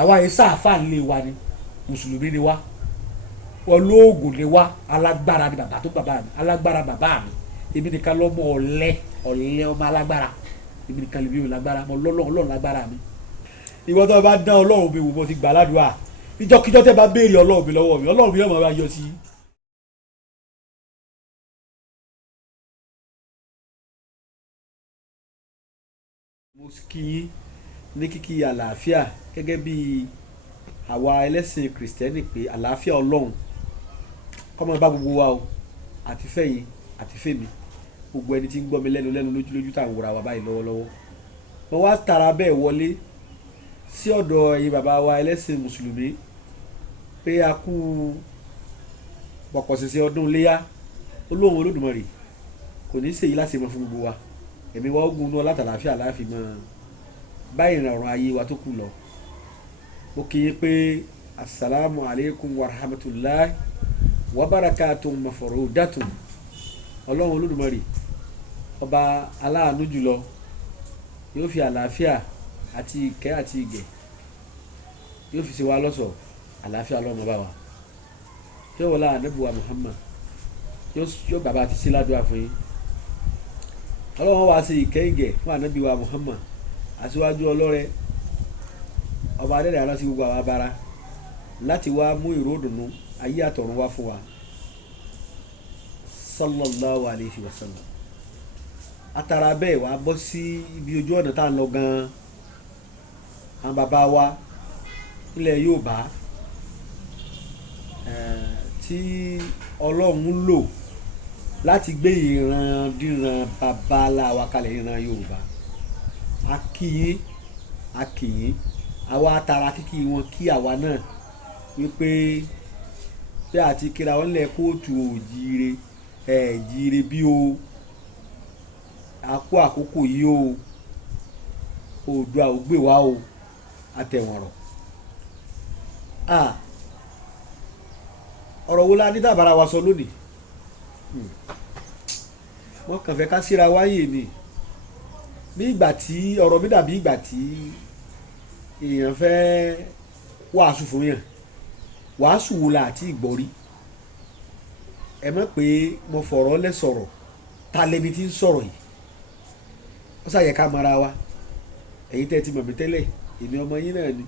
àwa yìí sáàfà nílé wa ni mùsùlùmí ni wá olóògùn ni wá alágbára ni bàbá tó bàbá mi alágbára bàbá mi èmi nìkan lọ́mọ ọ̀lẹ ọmọ alágbára èmi nìkan lè bí mi lágbára mo lọ́lọ́run lágbára mi. ìwọ tó bá dán ọlọ́run mi wò mo ti gbà ládùúgbà ìjọkíjọ́ tẹ́ bá béèrè ọlọ́run mi lọ́wọ́ mi ọlọ́run mi yóò máa bá yọ sí i. mo kí yín ní kíkí àlàáfíà gẹ́gẹ́ bí àwa ẹlẹ́sìn kìrìsìtẹ́nì pé àlàáfíà ọlọ́run kó máa bá gbogbo wa o àti fẹ́yìn àti fẹ́mi gbogbo ẹni tí ń gbọ́ mi lẹ́nu lójú tá à ń wòra wa báyìí lọ́wọ́lọ́wọ́ mo wá tara bẹ́ẹ̀ wọlé sí ọ̀dọ̀ ẹ̀yin bàbá wa ẹlẹ́sìn mùsùlùmí pé a kú pọ̀pọ̀ṣìnṣìn ọdún iléyá olóhùn olódùmarè kò ní í ṣèyí láti mọ fún gbogbo wa ẹ̀mí wa ogun náà látàlàáfíà láàfin mọ́ báyìí ìrànràn ayé wa tó kù lọ mo kì í pé asalaamu aleykum wa rahmatulahi wa barakatuh maforodatu ọlọ́run olódùmarè ọba aláàánú jùlọ yóò fi àlàáfíà àti ìkẹ́ àti ìgẹ̀ yóò fi ṣe wá lọ́ṣọ̀ọ́ àlàáfíà ọlọ́run bá wa yóò wọlé ànábùwà Muhammad yóò bàbá àti síládùá fún yín ọlọ́run wá sí ìkẹ́ ìgẹ̀ fún ànábìwà Muhammad aṣíwájú ọlọ́rẹ ọba adẹ́rẹ́ àlọ́ sí gbogbo àwọn abara láti wá mú ìró ìdùnnú ayé àtọ̀run wá fún wa sallallahu alayhi wa sallam atara bẹ́ẹ̀ wá bọ́ sí ibi ojú ọ̀nà tá à ń lọ gan-an àwọn bàbá wa ilẹ̀ Yorùbá tí Ọlọ́run lò láti gbé ìrandíran babaláwa kalẹ̀ ìran Yorùbá a kí yín àwa atara kíkí wọn kí àwa náà wípé pé àti kíra wọn lẹ kóòtù òjíire jíire bí o àkó àkókò yìí o Oòduà ò gbè wá o àtẹ̀wọ̀nrọ̀ ọ̀rọ̀ wo la ní tàbára wa sọ lónìí wọ́n kàn fẹ́ ká síra wáyé ni bí ìgbà tí ọ̀rọ̀ mi dàbí ìgbà tí èèyàn fẹ́ wàásù fún yàn wàásù wo la àti ìgbọ́rí ẹ mọ̀ pé mo fọ̀rọ̀ lẹ́ sọ̀rọ̀ ta lẹni tí ń sọ̀rọ̀ yìí ó ṣàyẹ ká mara wa ẹ̀yin tẹ́ ẹ ti mọ̀ mí tẹ́lẹ̀ èmi ọmọ yín náà ni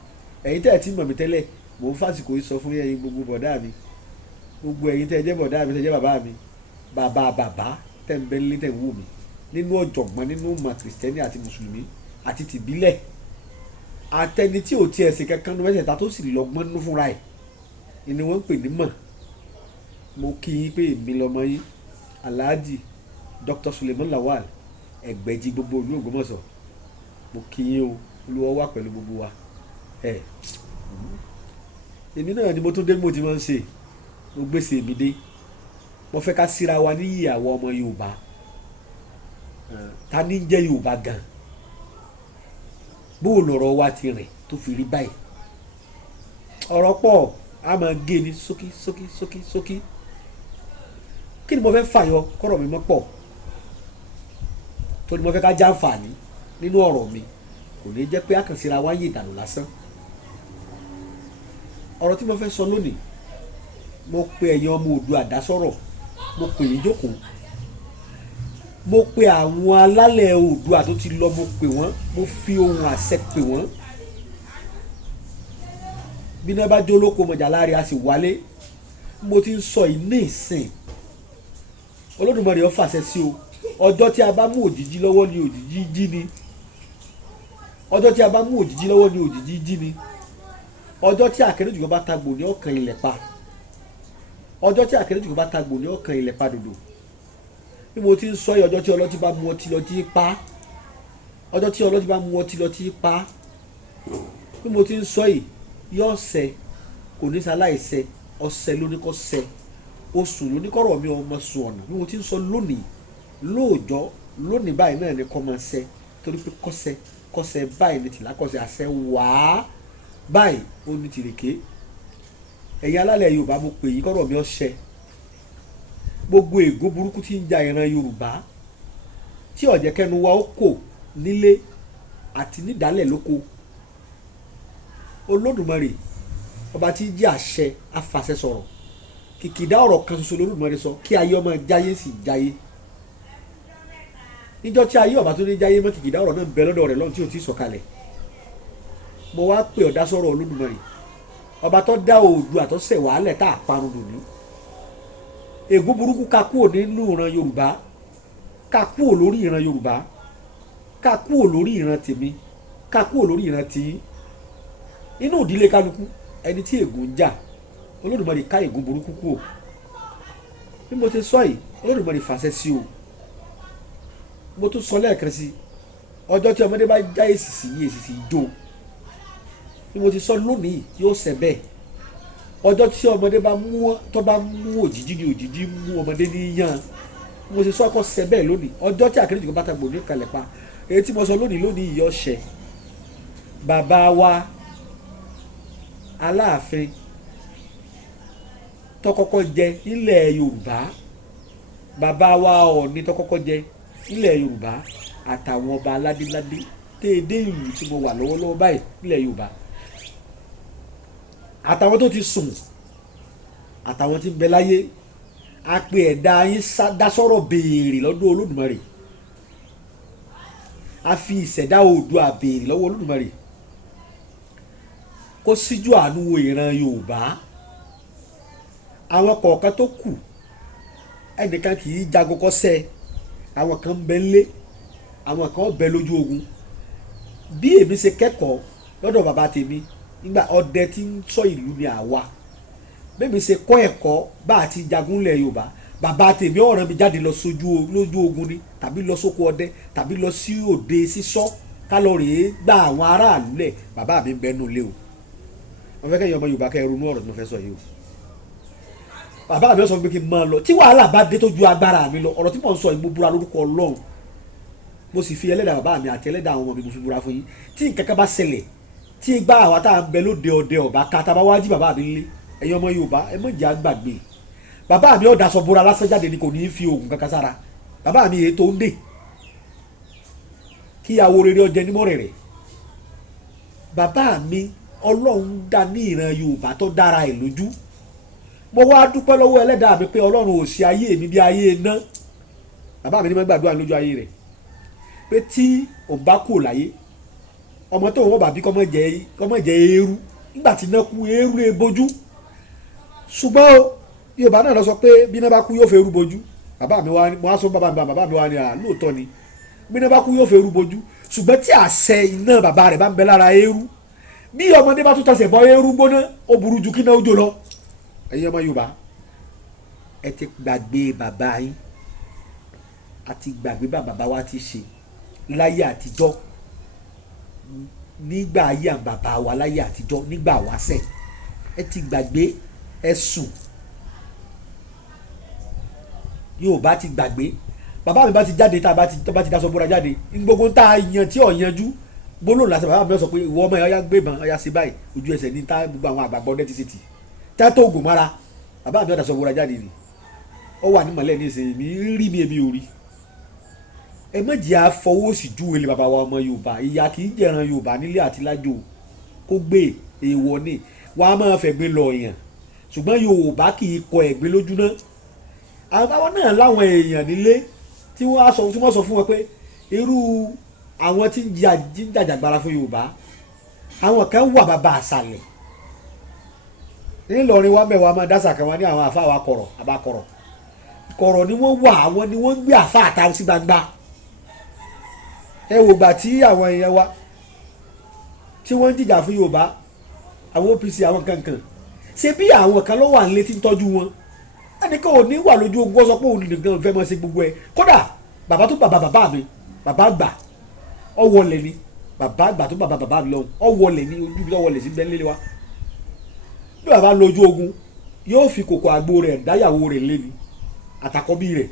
ẹ̀yin tẹ́ ẹ ti mọ̀ mí tẹ́lẹ̀ mò ń fàsìkò yìí sọ fún yẹn gbogbo bọ̀dá mi gbogbo ẹ̀yin tẹ́ ẹ jẹ́ bọ̀dá mi tẹ́ ẹ jẹ́ bàbá mi bàbá tẹ́ ń bẹ nílé tẹ́ ń wù mí nínú ọ̀jọ̀gbọ́n nínú ìmọ̀ kìrìsìtẹ́nì àti mùsùlùmí àti tìbílẹ̀ àtẹni tí ò tiẹ̀ ṣe kankan ní mẹ́tẹ̀ẹ̀ta tó sì lọ́gbọ́n nínú fúnra ẹ̀ ni wọ́n ń pè ní mọ̀ mo kí yín pé èmi lọmọ yín Alhaji Dr. Suleiman Lawal Ẹgbẹ́jì gbogbo ìlú Ògbómọ̀ṣọ́ mo kí yín o Olúwa wà pẹ̀lú gbogbo wa èmi náà ni mo tún dé mo ti máa ń ṣe mo gbèsè mi dé mo fẹ́ ká síra wa ní ìyàwó ọmọ Yorùbá ta ní jẹ́ Yorùbá gan bó lọ̀rọ̀ wa ti rìn tó fi rí báyìí ọ̀rọ̀ pọ̀ a máa gé ní ṣókí kí ni mo fẹ́ fàyọ kọ́rọ̀ mi mọ́ pọ̀ tó ni mo fẹ́ ká jàǹfààní nínú ọ̀rọ̀ mi kò ní jẹ́ pé àkànṣíra wáyé ìdànù lásán ọ̀rọ̀ tí mo fẹ́ sọ lónìí mo pe ẹ̀yin ọmọ Oòduà dásọ̀rọ̀ mo pè yín jókòó mo pe àwọn alálẹ̀ Oòduà tó ti lọ mo pè wọ́n mo fi ohun àṣẹ pè wọ́n bí náà bá jólókò mọ̀jà láre a sì wálé mo ti ń sọ yìí ní ìsìn Olódùmarè ó fàṣẹ sí o ọjọ́ tí a bá mú òjìjí lọ́wọ́ ni òjìjí jí ni ọjọ́ tí a bá mú òjìjí lọ́wọ́ ni òjìjí jí ni ọjọ́ tí àkèrèjùkọ́ bá tagbò ní ọkàn ilẹ̀ pa ọjọ́ tí àkèrèjùkọ́ bá tagbò ní ọkàn ilẹ̀ pa dòdò bí mo ti ń sọ yìí ọjọ́ tí ọlọ́tí bá mu ọtí lọ́tí pa ọjọ́ tí ọlọ́tí bá mu ọtí lọ́tí pa bí mo ti ń sọ yìí yóò ṣẹ kò ní ṣaláìṣẹ ọṣẹ lóní kọ́ ṣẹ oṣù lóní kọ́rọ̀ mi ọmọ sùn ọ̀nà bí mo ti ń sọ lónìí lóòjọ́ lónìí báyìí náà ni kọ́ máa ṣẹ torí pé kọ́ṣẹ báyìí ni tìlá kọ́ṣẹ àṣẹ wàá báyìí ó ní tìrèké ẹ̀yin alálẹ̀ Yorùbá mo pè yí kọ́rọ̀ mi ọṣẹ gbogbo ègún burúkú tí ń ja ìran Yorùbá tí ó jẹ́ kẹ́nu wa ó kò nílé àti nídàálẹ̀ lóko Olódùmarè ọba tí jẹ́ àṣẹ afàṣẹ sọ̀rọ̀ kìkìdá ọ̀rọ̀ kan ṣoṣo lÓlódùmarè sọ kí ayé ọmọ jáyé sì jáyé níjọ́ tí ayé ọba tó ní jáyé mọ́ kìkìdá ọ̀rọ̀ náà ń bẹ lọ́dọ̀ rẹ̀ lọ́run tí ò tí ì sọ̀kalẹ̀ mo wá pè ọ̀dá sọ̀rọ̀ Olódùmarè ọba tó dá Oòduà tó ṣẹ̀ wàhálẹ̀ tá a parun lòní ègún burúkú ká kúrò nínú ìran Yorùbá ká kúrò lórí ìran Yorùbá ká kúrò lórí ìran tèmi ká kúrò lórí ìran tìyín inú ìdílé kálukú ẹni tí ègún ń jà Olódùmarè ká ègún burúkú kúrò bí mo ti sọ yìí Olódùmarè fàṣẹ sí o mo tún sọ lẹ́ẹ̀kan sí ọjọ́ tí ọmọdé bá já èsìsì yìí èsìsì jó bí mo ti sọ lónìí yóò ṣẹ bẹ́ẹ̀ ọjọ́ tí ọmọdé bá mú òjijì ní òjijì mú ọmọdé ní yàn mo ti sọ ọkọ ṣẹ bẹ́ẹ̀ lónìí ọjọ́ tí àkéréjì kan bá ta gbòòní kalẹ̀ pa èyí tí mo sọ lónìí yóò ṣẹ bàbá wa Aláàfin tó kọ́kọ́ jẹ ilẹ̀ Yorùbá bàbá wa Ọọ̀ni tó kọ́kọ́ jẹ ilẹ̀ Yorùbá àtàwọn ọba aládéládé téèdé ìlú tí mo wà lọ́wọ́lọ́wọ́ báyìí ilẹ̀ Yorùbá àtàwọn tó ti sùn àtàwọn tí ń bẹ láyé a pe ẹ̀dá yín dásọ̀rọ̀ béèrè lọ́dọ̀ Olódùmarè a fi ìṣẹ̀dá Oòduà béèrè lọ́wọ́ Olódùmarè kó síjú àánú wo ìran Yorùbá àwọn kọ̀ọ̀kan tó kù ẹnìkan kì í jagun kọ́sẹ́ àwọn kan ń bẹ ńlé àwọn kan ń bẹ lójú ogun bí èmi ṣe kẹ́kọ̀ọ́ lọ́dọ̀ bàbá tèmi nígbà ọdẹ tí ń sọ ìlú ni àwa bẹ́ẹ̀mi ṣe kọ́ ẹ̀kọ́ bá a ti jagun lẹ̀ Yorùbá bàbá tèmi ọ̀ràn mi jáde lọ lójú ogun ni tàbí lọ sóko ọdẹ tàbí lọ sí òde sísọ kálọ̀rì gba àwọn aráàlú lẹ̀ bàbá mi ń bẹnu lé o wọ́n fẹ́ kẹ́yìn ọmọ Yorùbá kẹ́ ronú ọ̀rọ̀ tí mo fẹ́ sọ yìí o bàbá mi sọ pé kí n máa lọ tí wàhálà bá dé tó ju agbára mi lọ ọ̀rọ̀ tí mò ń sọ yìí mo búra lórúkọ Ọlọ́run mo sì fi ẹlẹ́dàá bàbá mi àti ẹlẹ́dàá àwọn ọmọ mi mo fi búra fún yín tí nǹkan kan bá ṣẹlẹ̀ tí gbá àwa tá à ń bẹ lóde ọdẹ ọba ká tá a bá wá jí bàbá mi lé ẹ̀yin ọmọ Yorùbá ẹ mọ̀ jẹ́ àgbàgbé bàbá mi ọ̀dà sọ búra lásán jáde ni kò ní í fi oògùn kankan sára bàbá mi ètò ń dè kí awo rere ọjẹ nímọ̀ rẹ̀ bàbá mi Ọlọ́run dá ní ìran Yorùbá tó dára ẹ̀ lójú mo wá dúpẹ́ lọ́wọ́ ẹlẹ́dàá mi pé Ọlọ́run ò ṣe ayé mi bí ayé iná bàbá mi ní mo gbàdúrà lójú ayé rẹ̀ pé tí òun bá kú láyé ọmọ tó wọn bàbí kọ́mọ jẹ eérú nígbà tí iná kú eérú lè bójú ṣùgbọ́n Yorùbá náà lọ sọ pé bí iná bá kú yóò fẹ́ eérú bójú bàbá mi wá mo wá sọ bàbá mi wá ní lóòótọ́ ni bí iná bá kú yóò fẹ́ eérú bójú ṣùgbọ́n tí àṣẹ iná bàbá rẹ̀ bá ń bẹ lára eérú bí ọmọdé bá tún tẹsẹ̀ bọ́ eérú gbóná ó burú ju kí iná ó jó lọ ẹ̀yin ọmọ Yorùbá ẹ ti gbàgbé bàbá yín àti gbàgbé bàbá wa ti ṣe láyé àtijọ́ nígbà ayé àwọn bàbá wa láyé àtijọ́ nígbà wáṣẹ̀ ẹ ti gbàgbé ẹ̀sùn Yorùbá ti gbàgbé bàbá mi bá ti jáde tá a bá ti daṣọ bóra jáde gbogbo tá a yan tí ò yanjú gbólóhùn láti bàbá mi sọ pé ìwọ ọmọ ẹ̀yà gbé ìbọn ẹ̀yà sí báyìí ojú ẹsẹ̀ ní tá gbogbo àwọn àgbàgbọ́ ọdẹ ti ṣe tì tá tó oògùn mára bàbá mi daṣọ bóra jáde ni ó wà ní mọ̀lẹ́ ní ìsìn mi rí mi èmi ò rí ẹ méjì á fọwọ́ sí ju ilé bàbá wa ọmọ Yorùbá ìyá kì í jẹran Yorùbá nílé àti lájò kó gbé èèwọ̀ ni wàá máa fẹ̀gbin lọ èèyàn ṣùgbọ́n Yorùbá kì í kọ ẹ̀gbin lójú náà àwọn náà láwọn èèyàn nílé tí wọ́n sọ fún wọn pé irú àwọn tí ń jàjàgbara fún Yorùbá àwọn kan wà bàbá àṣàlẹ̀ nílọrin wa mẹ́wàá máa dásà kan wá ní àwọn àfa wa kọ̀rọ̀ àbákọ̀rọ̀ kọ̀rọ̀ ni wọ́n wà àwọn ni wọ́n ń gbé àfa àtàwọn sí gbangba ẹ wò gbà tí àwọn èèyàn wa tí wọ́n ń jìjà fún Yorùbá àwọn OPC àwọn kankan ṣe bí àwọn kan ló wà nílé tí ń tọ́jú wọn ẹnìkan ò ní wà lójú ogun ọsọ pé òun nìkan fẹ́ mọ́ sí gbogbo ẹ̀ kódà bàbá tó bàbá mi bàbá àgbà ọwọlẹ̀ ni bàbá àgbà tó bàbá mi lọ́hùn ọwọlẹ̀ ni ojú bí ọwọlẹ̀ sí bẹ́ẹ̀ lé wa bí bàbá lójú ogun yóò fi kòkò àgbo rẹ̀ dáyàwó rẹ̀ lé ni àtàkọ́bí rẹ̀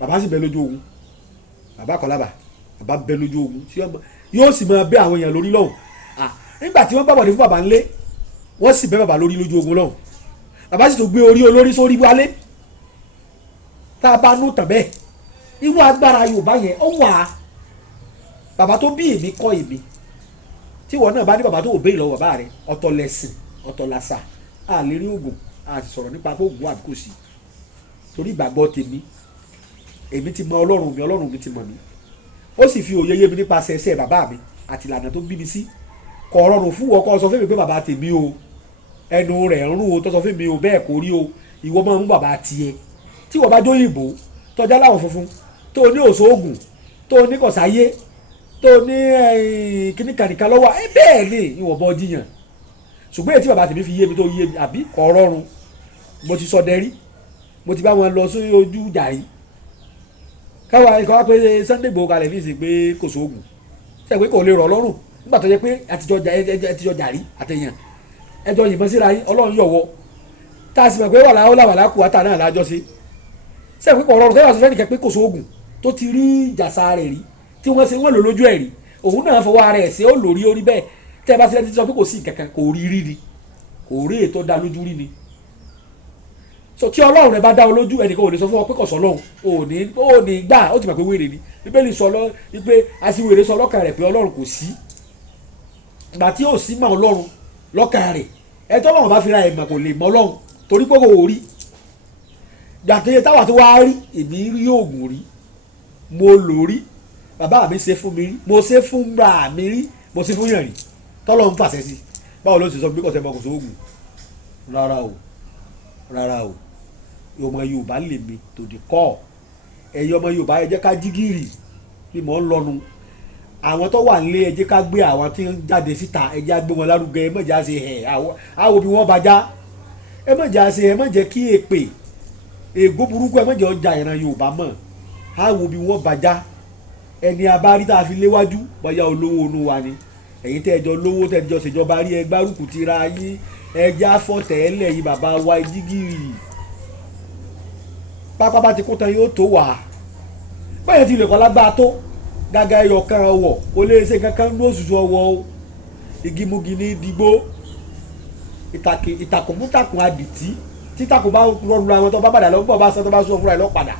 bàbá sì bẹ lójú ogun bàbá kọlábà bàbá bẹ lójú ogun yóò sì máa bẹ àwọn èèyàn lórí lọ́hùn nígbà tí wọ́n bá wọ̀dé fún bàbá ńlé wọ́n sì bẹ bàbá lórí lójú ogun lọ́hùn bàbá sì tó gbé orí olórí sórí wálé tá a bá nù tàn bẹ́ẹ̀ irú agbára Yorùbá yẹn ó wà bàbá tó bí èmi kọ́ èmi tí tí wọn náà bá ní bàbá tó béèrè lọ́wọ́ bàbá rẹ ọ̀tọ̀ lẹ̀sìn ọ̀tọ̀ làṣà a lè rí oògùn a sì sọ̀rọ̀ nípa pé oògùn àbí kò sí torí ìgbàgbọ́ tèmi èmi ti mọ ọlọ́run mi ti mọ̀ mí ó sì fi òye yé mi nípasẹ̀ ẹsẹ̀ bàbá mi àti ìlànà tó bí mi sí kò rọrùn fún wọn kó sọ fún mi pé bàbá tèmi o ẹnu rẹ̀ ń rún o tó sọ fún mi o bẹ́ẹ̀ kò rí o ìwọ máa ń mú bàbá tiẹ̀ tí wọ́n bá jóyìnbó tọ́jà láwọn funfun tó ní òṣò oògùn tó ní kọ̀sáyé tó ní kíníkàníkà lọ́wọ́ bẹ́ẹ̀ ni ìwọ̀n bọ́ jiyàn ṣùgbọ́n èyí tí bàbá tèmi fi yé mi tó yé mi àbí kò rọrùn mo ti sọ dẹ́rí mo ti bá wọn lọ sí ojú jàrí káwa ikọ̀ wá pé Sunday Igboho kalẹ̀ ní ìsìn pé kò sóògùn ṣe pé kò lè rọ̀ lọ́rùn nígbà tó yẹ pé àtijọ́ jàrí àtẹ̀yàn ẹjọ́ yìnbọn síra yín ọlọ́run yọ̀wọ́ tá a sì mọ̀ pé wàhálà ó làwàlà kù wátà náà lájọ́ sí ṣe pé kò rọrùn kẹ́wàá sọ fẹ́ nìkan pé kò sóògùn tó ti rí ìjàsá rẹ̀ rí tí wọ́n ṣe wọ́n lò lójú ẹ̀ rí òun náà fọwọ́ ara ẹ̀ ṣe ó lórí orí bẹ́ẹ̀ tẹ́ ẹ bá sílẹ̀ ti sọ pé kò sí kankan kò rí rí ni kò rí ètò dá lójú rí ni so tí ọlọ́run rẹ bá dá ọ lójú ẹnìkan ò lè sọ fún ọ pé kò sọ lọ́hùn ò ní gbà ó ti mọ̀ pé wèrè ni bíbélì sọ lọ wípé aṣiwèrè sọ lọ́kàn rẹ̀ pé ọlọ́run kò sí ìgbà tí ò sí mọ́ ọlọ́run lọ́kàn rẹ̀ ẹ tí ọlọ́run bá fi ra ẹ̀ mọ̀ kò lè mọ́ ọlọ́run torí pé kò rí gbàtẹ́yẹ táwa tó wá rí èmi rí oògùn rí mo lò rí bàbá mi ṣe fún mi rí mo ṣe fún ra mi rí mo ṣe fún yàn rí tọ́lọ́ ń fàṣẹ sí báwo ló ti sọ pé kò sẹ́ mọ́ kò sóògùn rárá o ọmọ Yorùbá lè mi tòdì kọ́ ẹ̀yin ọmọ Yorùbá ẹ jẹ́ ká jí gìrì bí mò ń lọnu àwọn tó wà nílé ẹ jẹ́ ká gbé àwọn tí ń jáde síta ẹ jẹ́ á gbé wọn lárugẹ ẹ mọ̀jà ṣe ẹ̀ àwọ̀ bí wọ́n bá já ẹ mọ̀jà ṣe ẹ mọ̀jẹ̀ kí èpè ègbó burúkú ẹ mọ̀jẹ̀ ọjà ìran Yorùbá mọ̀ àwọ̀ bí wọ́n bá já ẹni abárí tá a fi léwájú bóyá olówó onú wa ni ẹ̀yin tẹ́ ẹjọ́ lówó tẹ́ ẹjọ́ ṣèjọba rí ẹ gbárùkù ti ra yín ẹjẹ́ afọ́tẹ̀ẹ́lẹ̀ yìí bàbá wa jígìrì pápá bá ti kó tán yóò tó wà báyìí ti lè kọ́ lágbára tó gàgà ẹyọ kan ọwọ́ kò lè ṣe kankan ní òṣùṣù ọwọ́ o igimugi ní dìgbò ìtàkùn fún tàkùn àdìtì títàkùn bá rọrùn àwọn tó bá padà lọ bọ̀ bá sọ tó bá sọ fúnra ẹ lọ padà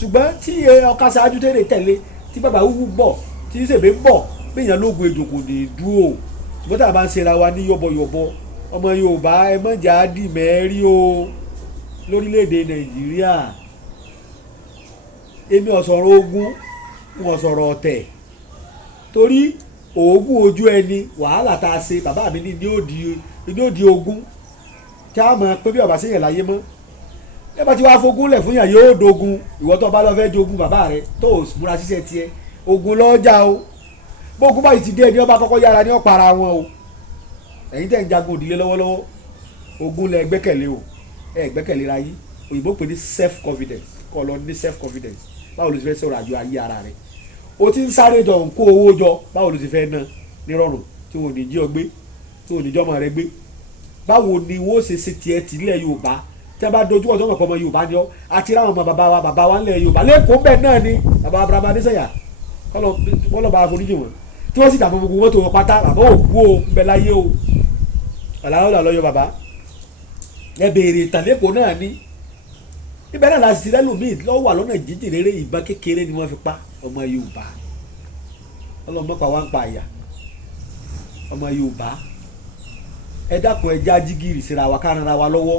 ṣùgbọ́n tí ọkà ṣáájú tẹ́lẹ̀ tẹ̀lé tí bàbá wúwú bọ̀ tí ṣèbé bọ̀ péyàn lóògùn èjò kò lè dúró ṣùgbọ́n tá a bá ń ṣera wa ní yọ̀bọ̀yọ̀bọ̀ ọmọ Yorùbá ẹ mọ̀jà dì mẹ́rí o lórílẹ̀‐èdè Nàìjíríà èmi ò sọ̀rọ̀ ogun wọn sọ̀rọ̀ ọ̀tẹ̀ torí oògùn ojú ẹni wàhálà tá a ṣe bàbá mi ní òdi ogun tí a mọ̀ pé bí ọba ṣèyàn láyé mọ́ ẹ bá ti wá fogún lẹ̀ fún yàn yóò dogun ìwọ tó bá lọ fẹ́ jogún bàbá rẹ tó o múra ṣiṣẹ́ tiẹ̀ ogun lọ́jà o bógun báyìí ti dé ẹni ọba kọ́kọ́ yára ní ọ̀pá ara wọn o ẹ̀yin tẹ̀ ń jagun òdìlé lọ́wọ́lọ́wọ́ ogun lẹ gbẹ́kẹ̀lé o ẹ gbẹ́kẹ̀lé ra yín òyìnbó pè ní self confidence kọ́ lọ ní self confidence báwo ló ti fẹ́ sọ̀rọ̀ àjọ ayé ara rẹ o ti ń sáré jọ ń kó owó jọ báwo ló ti fẹ́ ná nírọ̀rùn tí wọn ò ní jí ọ gbé tí wọn ò ní jọ́ ọmọ rẹ gbé báwo ni wọ́n ṣe tiẹ̀ tìlẹ̀ Yorùbá tí a bá dojú ọjọ́ mọ̀pọ̀ ọmọ Yorùbá ni ọ́ àti ráwọn ọmọ bàbá wa ńlẹ̀ Yorùbá lẹ́kọ̀ọ́ bẹ́ẹ̀ náà ni bàbá Abraham Adésànyà kọ́lọ́ bá foríjì wọn tí wọ́n sì dàbọ̀ gbogbo wọn tó wọn pátá bàbá òkú o ń bẹ láyé o àlàó lọ́yọ̀ bàbá ẹ béèrè ìtàlẹ́kọ̀ọ́ náà ní ibẹ̀ náà láti ti lẹ́lòmíì lọ́wọ́ wà lọ́nà jíjìn rere ìbọn kékeré ni wọ́n fi pa ọmọ Yorùbá ọlọ́mọpá wa ń pa àyà ọmọ Yorùbá ẹ dákun ẹ já jígìrì síra wa ká rara wa lọ́wọ́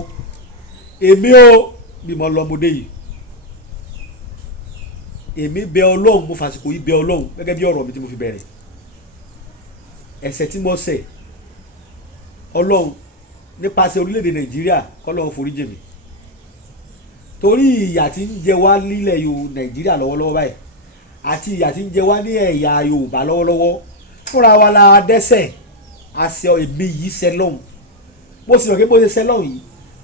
èmi ò bí mo lọ ọmọdé yìí èmi bẹ Ọlọ́run mo fàsìkò yìí bẹ Ọlọ́run gẹ́gẹ́ bí ọ̀rọ̀ mi tí mo fi bẹ̀rẹ̀ ẹ̀ṣẹ̀ tí mo ṣẹ̀ Ọlọ́run nípasẹ̀ orílẹ̀-èdè Nàìjíríà k'Ọlọ́run forí jì mí torí ìyà tí ń jẹ wá nílẹ̀ Nàìjíríà lọ́wọ́lọ́wọ́ báyìí àti ìyà tí ń jẹ wá ní ẹ̀yà Yorùbá lọ́wọ́lọ́wọ́ fúnra wa la dẹ́ṣẹ̀ àṣẹ èmi yìí ṣẹ̀ lọ́hùn mo sì rò pé bó ṣe ṣẹ̀ lọ́hùn yìí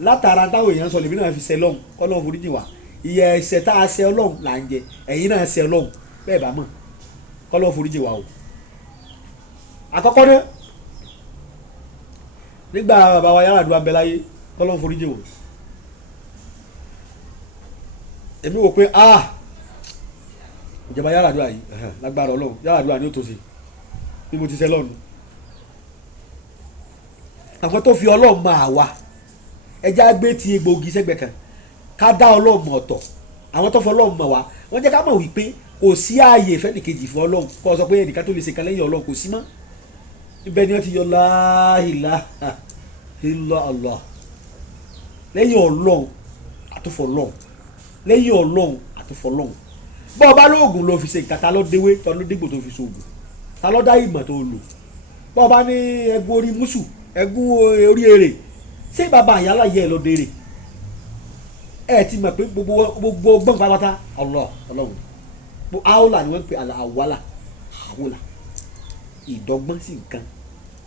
látara táwọn èèyàn sọ lèmi náà fi ṣẹ̀ lọ́hùn k'Ọlọ́run forí jì wá ìyà ẹ̀ṣẹ̀ tá a ṣẹ̀ Ọlọ́run là ń jẹ ẹ̀yin náà ṣẹ̀ Ọlọ́run bẹ́ẹ̀ bá mọ̀ k'Ọlọ́run forí jì wá o àkọ́kọ́ náà nígbà bàbá wa Yar'Adua bẹ láyé k'Ọlọ́run forí jì wọ́n èmi wò pé ìjọba Yar'Adua yìí lágbára Ọlọ́run Yar'Adua ni ó tó ṣe bí mo ti ṣẹ̀ lọ́nu àwọn tó fi Ọlọ́run máa wá ẹjẹ́ á gbé ti egbògi sẹ́gbẹ̀ẹ́ kan ká dá Ọlọ́run mọ̀ ọ̀tọ̀ àwọn tó fi Ọlọ́run mọ̀ wá wọ́n jẹ́ ká mọ̀ wípé kò sí ààyè fẹ́nìkejì fún Ọlọ́run kó sọ pé ẹnìkan tó lè ṣe kan lẹ́yìn Ọlọ́run kò sí mọ́ ibẹ̀ ni wọ́n ti yọ la ilaha illallah lẹ́yìn ọlọ́run àtúfọ̀lọ́run lẹ́yìn ọlọ́run àtúfọ̀lọ́run bọ́ọ̀ bá lóògùn ló fi ṣe ìka ta ló déwé ta ló dégbò tó fi ṣoògùn ta ló dá ìmọ̀ tó lò bọ́ọ̀ bá ní ẹgún orí mùsù ẹgún orí èrè ṣé bàbá àyálà yẹ ẹ lọ dèrè ẹ ti mọ̀ pé gbogbo gbọ́n pátá ọlọ́run àwòlà ni wọ́n ń pè àwòlà ìdọ́gbọ́n sí nǹkan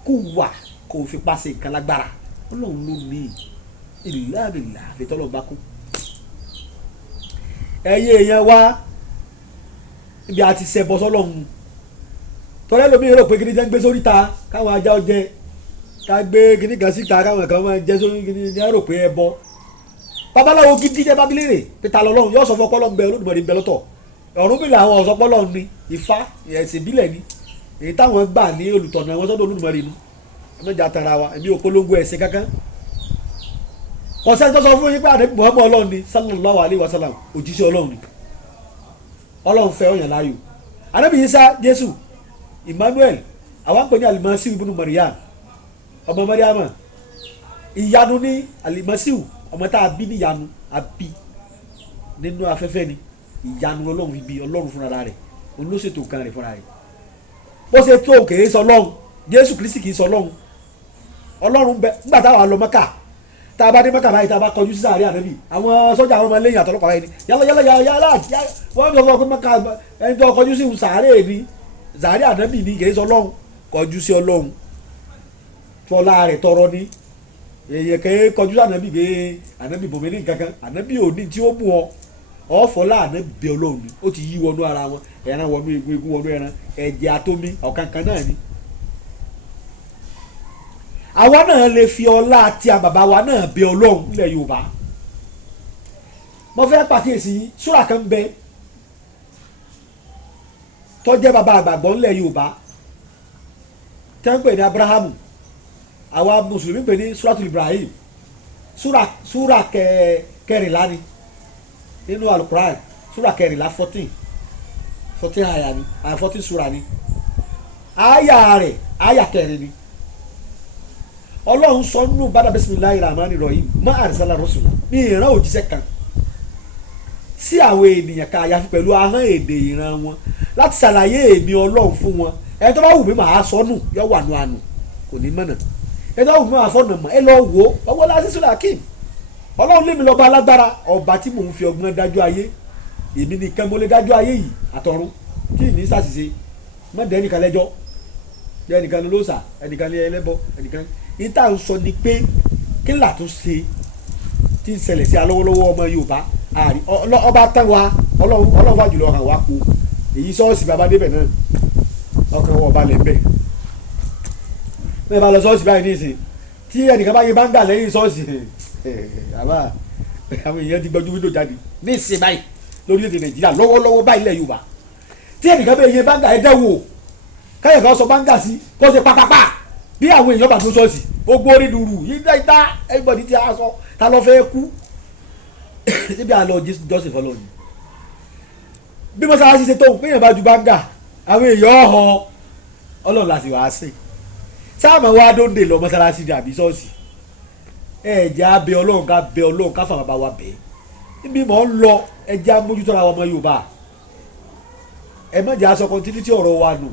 kó wà kó o fi pàṣẹ nǹkan lágbára ọlọ́run ló ní ìlàbìlà àfitọ́lọ́ bá kú. ẹ̀yin èèyàn wá ibi àti ṣẹbọ sọ́lọ́run tọ́lẹ́ lómi rò pé kíní jẹ́ ń gbé sórí ta káwọn ajá ọjẹ ká gbé kíní kan síta káwọn kan máa jẹ sórí kíní ní rò pé ẹbọ babaláwo gidi jẹ́ bábílẹ̀rè pété lọ́lọ́run yóò sọ fún ọpọlọ ń bẹ Olódùmarè ń bẹ lọ́tọ̀ Ọ̀rúnmìlà àwọn ọ̀sọ́pọ̀lọ ni Ifá ẹ̀sìn ìbílẹ̀ ni èyí táwọn gbà ní olùtọ̀nà wọn sọ́dọ̀ Olódùmarè nu ẹ̀mẹ́jà tara wa èmi ò polongo ẹ̀sìn kankan kọ̀sẹ́ tó sọ fún yín pé àdébí Muhammad Ọlọ́run ni sallallahu alayhi wa sallam òjíṣẹ́ Ọlọ́run ni Ọlọ́run fẹ́ ọ̀yàn láàyò ànábì Ìsá Jésù Emmanuel àwọn pè ní alimasiu ibùnú Mariam ọmọ Mariam ìyanu ní alimasiu ọmọ tá a bí níyanu a bí nínú afẹ́fẹ́ ni ìyanu Ọlọ́run fi bí Ọlọ́run fúnra rẹ̀ olóṣètò kan rẹ̀ fúnra rẹ̀ bó ṣe tó kèé sọ Ọlọ́run Jésù Kristi kìí sọ Ọlọ́run Ọlọ́run bẹ nígbà táwa lọ Mẹ́kà tá a bá dé Mẹ́kà báyìí tá a bá kọjú sí sàárẹ̀ ànábì àwọn sọ́jà àwọn ọmọ lẹ́yìn àtọlọ́pàá báyìí ni yálà wọ́n sọ fún Mẹ́kà ẹni tó kọjú sí sàárẹ̀ ni sàárẹ̀ ànábì ni kìí sọ Ọlọ́run kọjú sí Ọlọ́run tọ́lá rẹ̀ tọrọ ni èyẹ kẹ́ kọjú sí ànábì gbé ànábì bòmí ní kankan ànábì òní tí ó mú ọ ọ̀fọ̀lá ànábì Ọlọ́run ni ó ti yí wọnú ara wọn ẹran wọnú egun wọnú ẹran ẹ̀jẹ̀ àtomi ọ̀kankan náà ni. àwa náà lè fi ọlá àti àbàbà wa náà bẹ Ọlọ́run nílẹ̀ Yorùbá mo fẹ́ pàkíyèsí súrà kan bẹ tó jẹ́ bàbá àgbàgbọ́ nílẹ̀ Yorùbá tẹ́ ń pè ní Abrahamu àwa mùsùlùmí pè ní súràtù Ibrahim súrà kẹrìnlá ni nínú alukuran súrà kẹrìnlá 14 àyà ni 14 súrà ni àyà rẹ̀ àyà kẹrin ni Ọlọ́run sọ nínú bàdà bismillahir rahmanir rahim má àrísàlá rọ́ṣùlá ní ìran òjíṣẹ́ kan sí àwọn ènìyàn ká àyàfi pẹ̀lú ahọ́n èdè ìran wọn láti ṣàlàyé èmi Ọlọ́run fún wọn ẹni tó bá wù mí màá sọnù yọ wà nù ànù kò ní mọ̀nà ẹni tó bá wù mí màá fọ̀nà mọ̀ ẹ lọ wò ó ọwọ́ lásìsúlẹ̀ akim Ọlọ́run lé mi lọ́ba alágbára ọba tí mò ń fi ọgbọ́n dájọ́ ayé èmi nìkan mo lè dájọ́ ayé yìí àtọ̀run tí ì ní sàṣìṣe mọ̀dẹ́ ẹnìkan lẹ́jọ́ ẹnìkan lóṣà ẹnìkan lé ẹlẹ́bọ ẹnìkan ìta ń sọ ni pé kí là tó ṣe tí ń ṣẹlẹ̀ sí alọ́wọ́lọ́wọ́ ọmọ Yorùbá àrí ọba tán wa Ọlọ́run fà jùlọ hàn wá kó èyí ṣọ́ọ̀ṣì bàbá débẹ̀ náà ọkàn wọn ọba lẹ̀ ń bẹ̀ bẹ́ẹ̀ bá lọ ṣọ́ọ̀ṣì báyìí ní ìsìn tí ẹnìkan bá yẹ báńgà lẹ́yìn ṣọ́ọ̀ṣì àbá àwọn èèyàn ti gbọ́jú wíńdò jáde ní ìsìn báyìí lórílẹ̀‐èdè Nàìjíríà lọ́wọ́lọ́wọ́ báyìí lẹ̀ Yorùbá tí ẹnìkan bẹ́ẹ̀ yẹ báńgà ẹ dẹ́wò káyọ̀ kan sọ báńgà sí kó ṣe pátápá bí àwọn èèyàn bá tó ṣọ́ọ̀ṣì gbogbo orí dùrù yíyá ìta everybody ti aṣọ ta ló fẹ́ kú síbi àlọ́ jọ́sìn fọlọ́ ni bí mọ́sálásí ṣe tó ń péyàn bá ju báńgà àwọn èèyàn ọ̀họ́ Ọlọ́run láti wàá sìn sáàmù wa dóńdè lọ mọ́sálásí ní àbí ṣọ́ọ̀ṣì ẹ̀jẹ̀ á bẹ Ọlọ́run ká fàwọn bá wa bẹ̀ níbi mọ̀ ń lọ ẹ̀jẹ̀ á mójútó ara ọmọ Yorùbá ẹ̀ mọ̀jẹ̀ aṣọ continuity ọ̀rọ̀ wa nù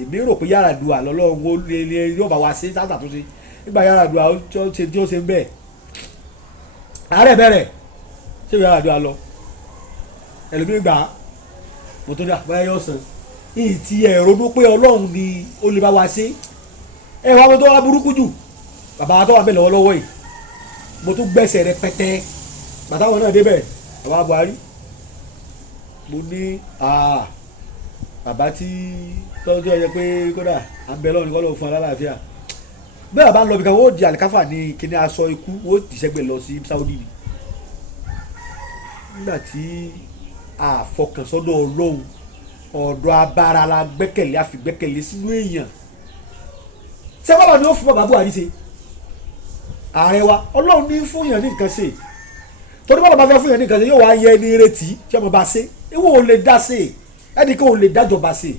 èmi rò pé Yar'Adua lọ́lọ́run ó lé yóò bá wa ṣe sáà tó ṣe nígbà Yar'Adua ó ṣe tí ó ṣe ń bẹ́ẹ̀ ààrẹ bẹ̀rẹ̀ ṣé Yar'Adua lọ ẹlòmíín gbà mo tó ní àpẹẹrẹ yóò sàn ìyí tí ẹ ronú pé Ọlọ́run ni ó lè bá wa ṣe ẹ wá mo tó wá burúkú jù bàbá tó wà bẹ́ẹ̀ lọ́wọ́lọ́wọ́ yìí mo tún gbẹ́sẹ̀ rẹpẹtẹ bàtà wọn náà débẹ̀ bàbá Buhari mo ní bàbá tí tọ́jú ẹ yẹ pé kódà à ń bẹ lọ́run kọ́ ló fún alálàáfíà bẹ́ẹ̀ bá ń lọ bí kan wọ́n di àlìkáfà ní kíní aṣọ ikú wọ́n ti sẹ́gbẹ̀ lọ sí Saudi ni nígbà tí àfọkànsọ́dọ̀ Ọlọ́run ọ̀dọ̀ abára la gbẹ́kẹ̀lé àfigbẹ́kẹ̀lé sínú èèyàn sẹ́wọ́n ni ó fún bàbá Buhari ṣe ààrẹ wa Ọlọ́run ní fún yàn ní nǹkan ṣe torí bọ́lá bá fẹ́ fún yàn ní nǹkan ṣe yóò wá yẹ ní retí tí ọmọ bá ṣe ìwọ ò lè dá ṣe ẹnìkan ò lè dájọba ṣe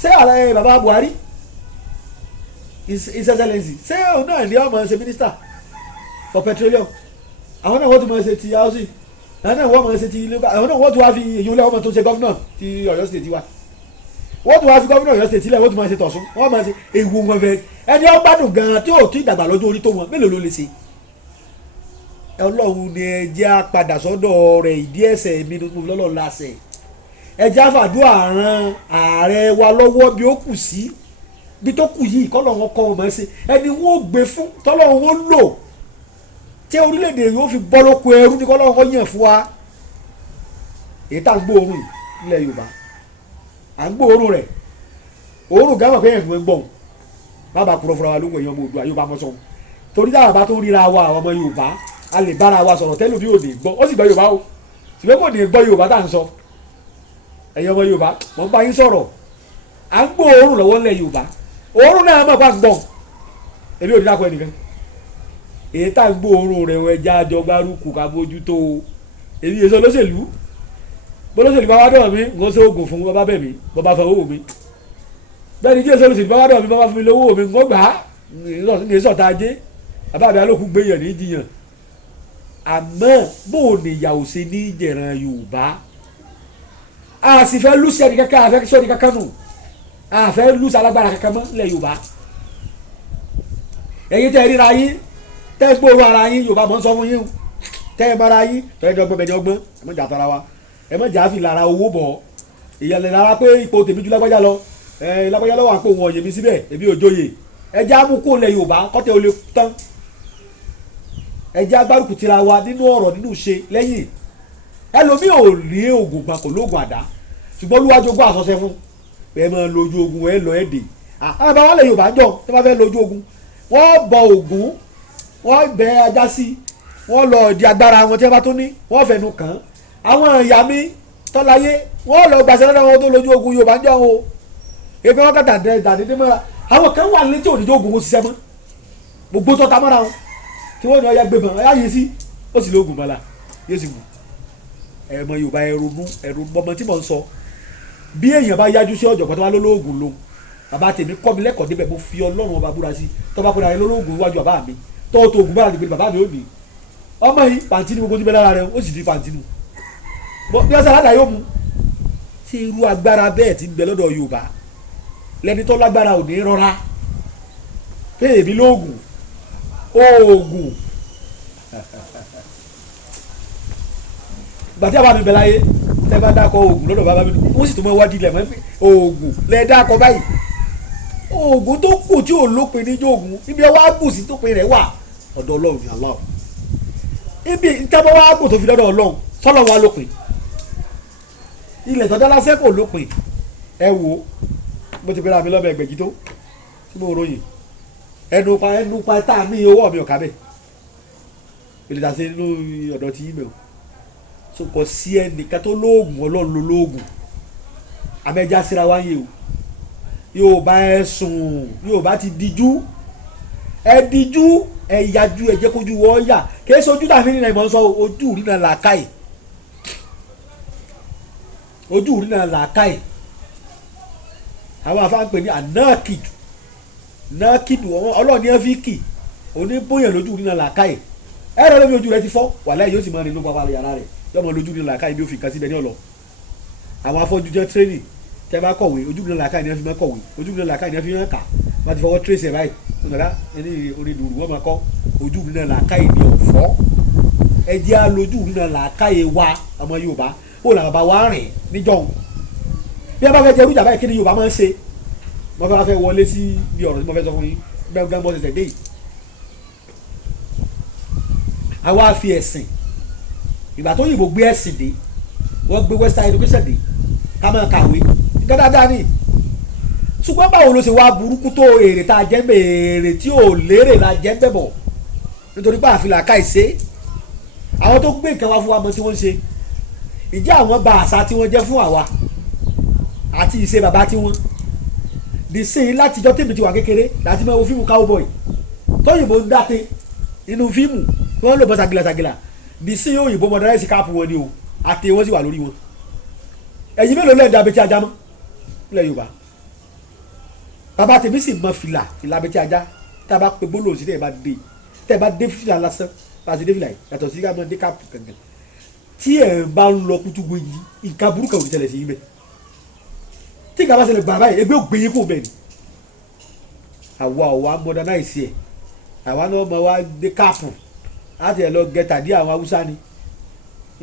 ṣé ààrẹ bàbá Buhari his excellency ṣé òun náà ní ọmọ ṣe minister for petroleum àwọn náà wọ́n tún máa ṣe ti housing àwọn náà wọ́n máa ṣe ti ilé àwọn náà wọ́n tún wá fi èyí lé ọmọ tó ṣe gọ́fúnà ti Ọ̀yọ́ state wa wọ́n tún wá fi gọ́fúnà Ọ̀yọ́ state ilẹ̀ wọ́n tún máa ṣe tọ̀sún wọ́n máa ṣe ewu wọn fẹ́ ẹni ó gbádùn gan-an tí ò tí ì dàgbà lọ́jọ́ orí tó wọn mélòó ló lè ṣe Ọlọ́run ni ẹ jẹ́ á padà sọ́dọ̀ rẹ̀ ìdí ẹ̀ṣẹ̀ mi lọ́lọ́run láṣẹ ẹ jẹ́ á fàdúrà ran ààrẹ wa lọ́wọ́ bí ó kù sí bí tó kù yìí kọ́ lọ́wọ́ kọ́ wọn máa ṣe ẹni wọ́n ò gbé fún tọ́lọ́run wọn lò tí orílẹ̀-èdè yóò fi bọ́ lóko ẹrú ní kọ́ lọ́wọ́ kọ́ yàn fún wa èyí tá à ń gbóòórùn ilẹ̀ Yorùbá à ń gbóòórùn rẹ̀ òórùn gámà pé ẹ̀fún ẹ̀ ń gbọ̀n bàbá kúrọ̀ fúnra wa ló ń wẹ̀yàn ọmọ Oòduà Yorùbá mọ́sán torí táwọn bá tó ríra wa àwọn ọmọ Yorùbá a lè bára wa sọ̀rọ̀ tẹ́lẹ̀ bí ò ní gbọ́ ó sì gbọ́ Yorùbá o ṣùgbọ́n kò ní gbọ́ Yorùbá tá à ń sọ ẹ̀yin ọmọ Yorùbá wọ́n bá yín sọ̀rọ̀ à ń gbóòórùn lọ́wọ́ ńlẹ̀ Yorùbá òórùn náà mọ̀ pa ń gbọ̀n èmi ò ní dákọ̀ ẹnìkan èyí tá à ń gbóòórùn rẹ̀ wọ ẹja àjọ gbárùkù ká bójútó èmi èso olóṣèlú bólóṣèlú bá wá dọ̀ mí nǹkan ṣe oògùn fún bàbá bẹ̀ mí bàbá fẹ́ owó mi bẹ́ẹ̀ ni jésù olóṣèlú bá wá dọ̀ mí bàbá fún mi lówó mi nǹkan gbà á ní sọ̀tà ajé bàbá mi alókùn gbéyàn ní jiyàn àmọ́ bó o nìyàwó ṣe ní ìjẹ̀ràn Yorùbá a sì fẹ́ lùsì ẹni kankan a fẹ́ sọ ẹni kankan nù a fẹ́ lùsì alágbára kankan mọ́ nílẹ̀ Yorùbá ẹ̀yin tẹ́ ríra yín tẹ́ gbóòórùn ara yín Yorùbá mọ̀ ń sọ fún yín tẹ́ ẹ bára yín tọ́ ẹ dọ́gbọ́n bẹ́ẹ̀ ni ọgbọ́n ẹ mọ̀ jà tara wa ẹ mọ̀ jà fi lára owó bọ̀ ìyàlẹ̀ lára pé ipò tèmi ju lágbájá lọ lágbájá lọ́wọ́ àpò wọn yèmí síbẹ̀ èmi ò joyè ẹ já mú kó lẹ̀ Yorùbá kọ́tẹ́ olè tán ẹ já gbárùkù tira wa nínú ọ̀rọ̀ nínú ṣe lẹ́yìn ẹlòmíì ò rí oògùn gbà kò lóògùn àdá ṣùgbọ́n olúwàjogún àsọsẹ fún ẹ máa lójú ogun ẹ lọ ẹ dè àwọn bàbá wọn lẹ̀ Yorùbá jọ tí wọ́n fẹ́ lójú ogun wọ́n bọ Ògún wọ́n bẹ ajá sí wọ́n lọ di agbára wọn tí wọ́n bá tó ní wọ́n fẹnu kàn án àwọn ìyá mi tọ́láyé wọ́n lọ gbàṣẹ lọ́dọ̀ wọn tó lójú ogun Yorùbá jọ o ebi wọn kàtà dàdédé mọ́ra àwọn kan wà létí òdìjọ́ ogun ó ṣiṣẹ́ mọ́ gbogbo tó ta mọ́ra wọn kí wọ́n ní ọya gbé mọ́ ọya yìí sí ó sì lóògùn mọ́la yóò sì mú ẹ̀mọ Yorùbá ẹ̀rù ọmọ tí mò ń sọ bí èèyàn bá yájú sí ọ̀jọ̀gbọ́n tó bá lólóògùn lòun bàbá tèmi kọ́ mi lẹ́kọ̀ọ́ débẹ̀ mo fi Ọlọ́run ọba búra sí tó bá kóra rẹ lólóògùn wájú bàbá mi tó tó ògùn bára dìgbò bàbá mi ò ní ọmọ yìí pàǹtí ni gbogbo tí bẹ lára rẹ ó sì di pàǹtí nu bí ọ̀sán aládàá yóò mú tí irú agbára bẹ́ẹ̀ ti ń bẹ lọ́dọ̀ Yorùbá lẹ́ni tó lágbára ò ní rọra pé èmi lóògùn oògùn gbàtí àbá mi bẹ láyé tẹ bá dákọ oògùn lọ́dọ̀ bàbá mi wọ́n sì tún mọ́ wádìí lẹ̀ mọ́ oògùn lẹ́ẹ̀ dákọ báyìí oògùn tó kù tí ò lópin níjó oògùn ibi ẹ wá gùn sí tópin rẹ̀ wà ọ̀dọ̀ Ọlọ́run ní Allah ibi ìtẹ́bọ̀ wá gùn tó fi lọ́dọ̀ Ọlọ́run sọ́lọ́ wa lópin ilẹ̀ tọ́jà lásẹ̀ kò lópin ẹ wo mo ti pera mi lọ́bẹ̀ ẹgbẹ̀jì tó tí mo ròyìn ẹnu pa tá a ní owó mi ọ̀ka bẹ́ẹ̀ èlé ta ṣe nínú ọ̀dọ̀ tí email so kò sí ẹnìkan tó lóògùn Ọlọ́run ló lóògùn amẹ́já síra wáyé o Yorùbá ẹ sùn Yorùbá ti dijú ẹ dijú ẹ yájú ẹ jẹ́ kójú wọ́n yà kìí ṣe ojú tàfin nínú ìmọ̀ sọ ojú rí náà làákàyè ojú rí náà làákàyè àwọn afáǹpẹ̀ ní anákìdù nákìdù Ọlọ́run ní ẹ fi kì oníbóyàn lójú rí náà làákàyè ẹ rẹ lómi ojú rẹ ti fọ́ wàláhì yóò sì máa rìn ló pápá yàrá rẹ yọmọ lójú rí náà làákàyè bí ó fi nǹkan síbẹ̀ ní ọ̀lọ́ àwọn afọ́jú jẹ́ tírénì tẹ́ bá kọ̀wé ojú rí náà làákàyè ní ẹ fi máa kọ̀wé ojú rí náà làákàyè ní ẹ fi máa kà má ti fọwọ́ tírèsì ẹ̀ báyìí ọ̀nàdá ẹni onídùúrú wọ́n máa kọ́ ojú rí náà làákàyè ní ọ̀fọ́ ẹ jẹ́ àlójú rí náà làákàyè wa ọmọ Yorùbá ó là bàbá wa rìn níjọ́un bí a bá fẹ́ jẹ irújà báyìí kí ni Yorùbá máa ń ṣe mo fẹ́ wọlé sí bí ọ̀rọ̀ tí mo fẹ́ sọ fún yín gbẹ́ngbẹ́ng bọ́ ṣẹ̀ṣẹ̀ dé yìí àwa fi ẹ̀sìn ìgbà tó yìnbó gbé ẹ̀sìn dé wọ́n gbé western education dé ká máa kàwé nǹkan dáadáa ni ṣùgbọ́n báwo ló ṣe wá burúkú tó èrè tá a jẹ́ ń bẹ̀ èrè tí ò lérè la jẹ́ ń bẹ̀ bọ̀ nítorí pé àfilà ká ìṣe àwọn tó gbé nǹkan wá fún wa mọ tí wọ́n ń ṣe ìjẹ́ àwọn bà àṣà tí wọ́n jẹ́ fún àwa àti ìṣe bàbá tí wọ́n di sí látijọ́ tèmi ti wà kékeré láti máa wo fíìmù cowboy tóyìnbó ń dáte inú fíìmù wọ́n lò bọ́ sagilasagila di sí òyìnbó mọ̀dáráìsì káàpù wọn ni o àti wọ́n sì wà lórí wọn ẹ̀yin mélòó lẹ́ẹ̀dá abẹ́tí ajá mọ́ nílẹ̀ Yorùbá bàbá tèmi sì mọ fìlà abẹ́tí ajá tá a bá pe gbólóhùn sí tẹ́ ẹ bá dé fìlà lásán bá a ti dé fìlà yìí yàtọ̀ sí ká mọ dé káàpù kankan tí ẹ bá ń lọ kútú gbé yìí nǹkan burúkú àwọn ìṣẹ̀lẹ̀ sí yín bẹ́ẹ̀ tí nǹkan bá ṣẹlẹ̀ bàbá yìí ẹgbẹ́ ògbé yín kò bẹ́ẹ̀ ni àwa modernize ẹ̀ àwa náà mọ wá dé káàpù láti ẹ̀ lọ gẹ̀tà dí àwọn haúsá ni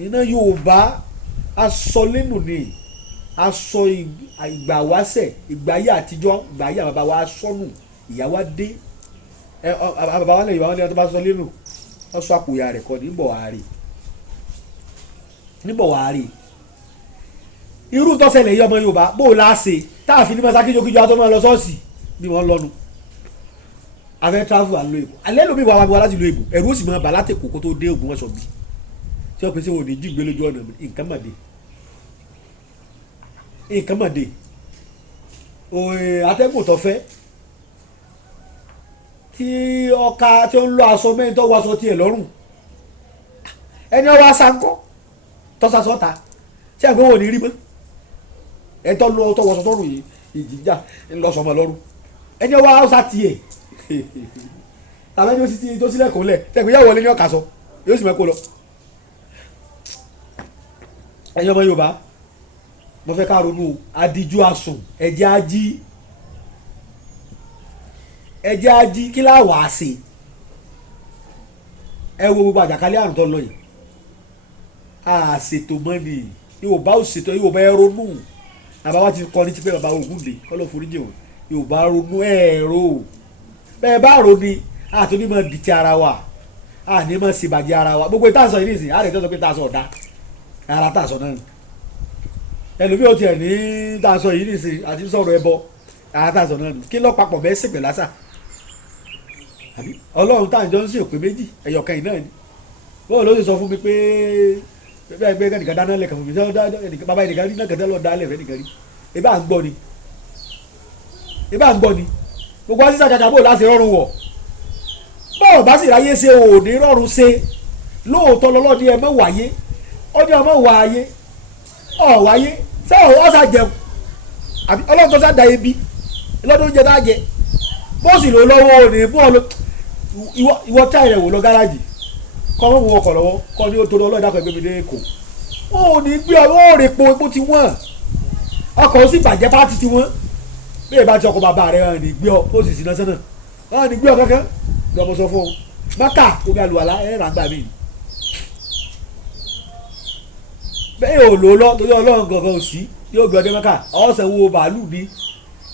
iná Yorùbá aṣọ lẹ́nu ni aṣọ ìgbà wáṣẹ̀ ìgbà ayé àtijọ́ ìgbà ayé àwọn bàbá wa sọnù ìyàwó dé bàbá wa lẹ́yìn àwọn ẹni tó bá sọ lẹ́nu wọ́n sọ àpòyà rẹ̀ kọ́ níbọ̀ wàá rè irú tó ṣẹlẹ̀ yìí ọmọ Yorùbá bó o láṣẹ táàfin ní mọ́sá kíjokíjo àtọ́ máa lọ ṣọ́ọ̀ṣì bí wọ́n lọ́nu afẹ́ travel àlọ́ èbò alẹ́ lómi wà láti lo èbò ẹ̀rú ó sì máa bà láti kókó tó dé Ògbómọ̀ṣọ́ bí tí wọ́n pèsè òní jígbé lójú ọ̀nà nǹkan mọ̀dé atẹ́gùn tó fẹ́ tí ọkà tí ó ń lọ aṣọ mẹ́rin tó wọ aṣọ tiẹ̀ lọ́rùn ẹni ọwọ́ aṣáńkọ́ tọ́sàsọ́ta tí àgbẹ̀ wò ní rí mọ́ ẹ tọ́ lọ tọwọ́ sọ tọ́rùn yìí ìjìjà ńlọsọmọ lọ́rùn ẹni ọwọ́ aṣá tiẹ̀ tàbí ẹni ó sì ti tó sílẹ̀ kó lẹ̀ tẹ̀gbẹ́ yàwó wọlé ní ọ̀kà sọ yóò sì mẹ́kó lọ. ẹ̀yin ọmọ Yorùbá mo fẹ́ ká ronú adiju asùn ẹ̀jẹ̀ ají kí láwọ̀ àṣẹ ẹ wo gbogbo àjàkálẹ̀ àrùn tó lọ yìí àṣètò mọ́ni Yorùbá ò ṣètò Yorùbá ẹ ronú àbáwá ti kọ́ ní ti pé bàbá Ògúndé kọ́lọ́ foríjì o Yorùbá ronú ẹ̀rọ bẹ́ẹ̀ bá ronú àtúndì máa dìtì ara wa àní máa ṣèbàjẹ́ ara wa gbogbo ìtàsọ yìí nìsín àrẹ tó sọ pé ìtàsọ ọ̀dà ara tàsọ náà ẹlòmíì ò tiẹ̀ ní ìtàsọ yìí nìsín àti sọ̀rọ̀ ẹbọ ara tàsọ náà kí lọ́ọ́ papọ̀ bẹ́ẹ̀ ṣèpè lásà Ọlọ́run táwọn jọ ń sìn òpè méjì ẹ̀yọ̀kan yìí náà ni bọ́ọ̀ ló sì sọ fún mi pé bẹ́ẹ̀ gbé kẹ́nìkan dáná lẹ̀kàn fún mi bàbá ẹnìkan rí náà kẹ́tẹ́ lọ́ọ́ dálẹ̀ fẹ́ nìkan rí ebá à ń gbọ́ ni gbogbo àṣìṣe àjàkà bò láti rọrùn wọ̀ bọ́ọ̀ bá sì ráyé ṣe òní rọrùn ṣe lóòótọ́ lọ́lọ́ọ̀ni ẹ mọ̀ wáyé ọdún ọmọ wáyé ọ̀wáyé ṣé ọ̀sà jẹun àbí Ọlọ́run tó sá da ebi lọ́dún oúnjẹ tá a jẹ bọ́ọ̀sì ló lọ́wọ́ òní bọ́ọ̀lù ìwọ táyà rẹ̀ wò lọ gáràjì kọ́ mọ́ wọn ọkọ̀ lọ́wọ́ kọ́ ní otorí ọlọ́ọ̀dà pẹ̀lú mi ní Èkó ó ní gbé ọwọ́ rẹ̀ po epo ti wọ́n ọkọ̀ ó sì bàjẹ́ pátì ti wọ́n bí èèbá ti ọkọ̀ bàbá rẹ̀ hàn ní gbé ọ ó sì sí náà sẹ́nà hàn ní gbé ọ kankan lọ́mọ sọ fún ọ mákà omi àlùwàlá ẹ̀ rà gbà mí bẹ́ẹ̀ ò lò lọ torí Ọlọ́run gangan ò sí yóò gbé ọdẹ mákà ọ̀sẹ̀ wo bàálù ní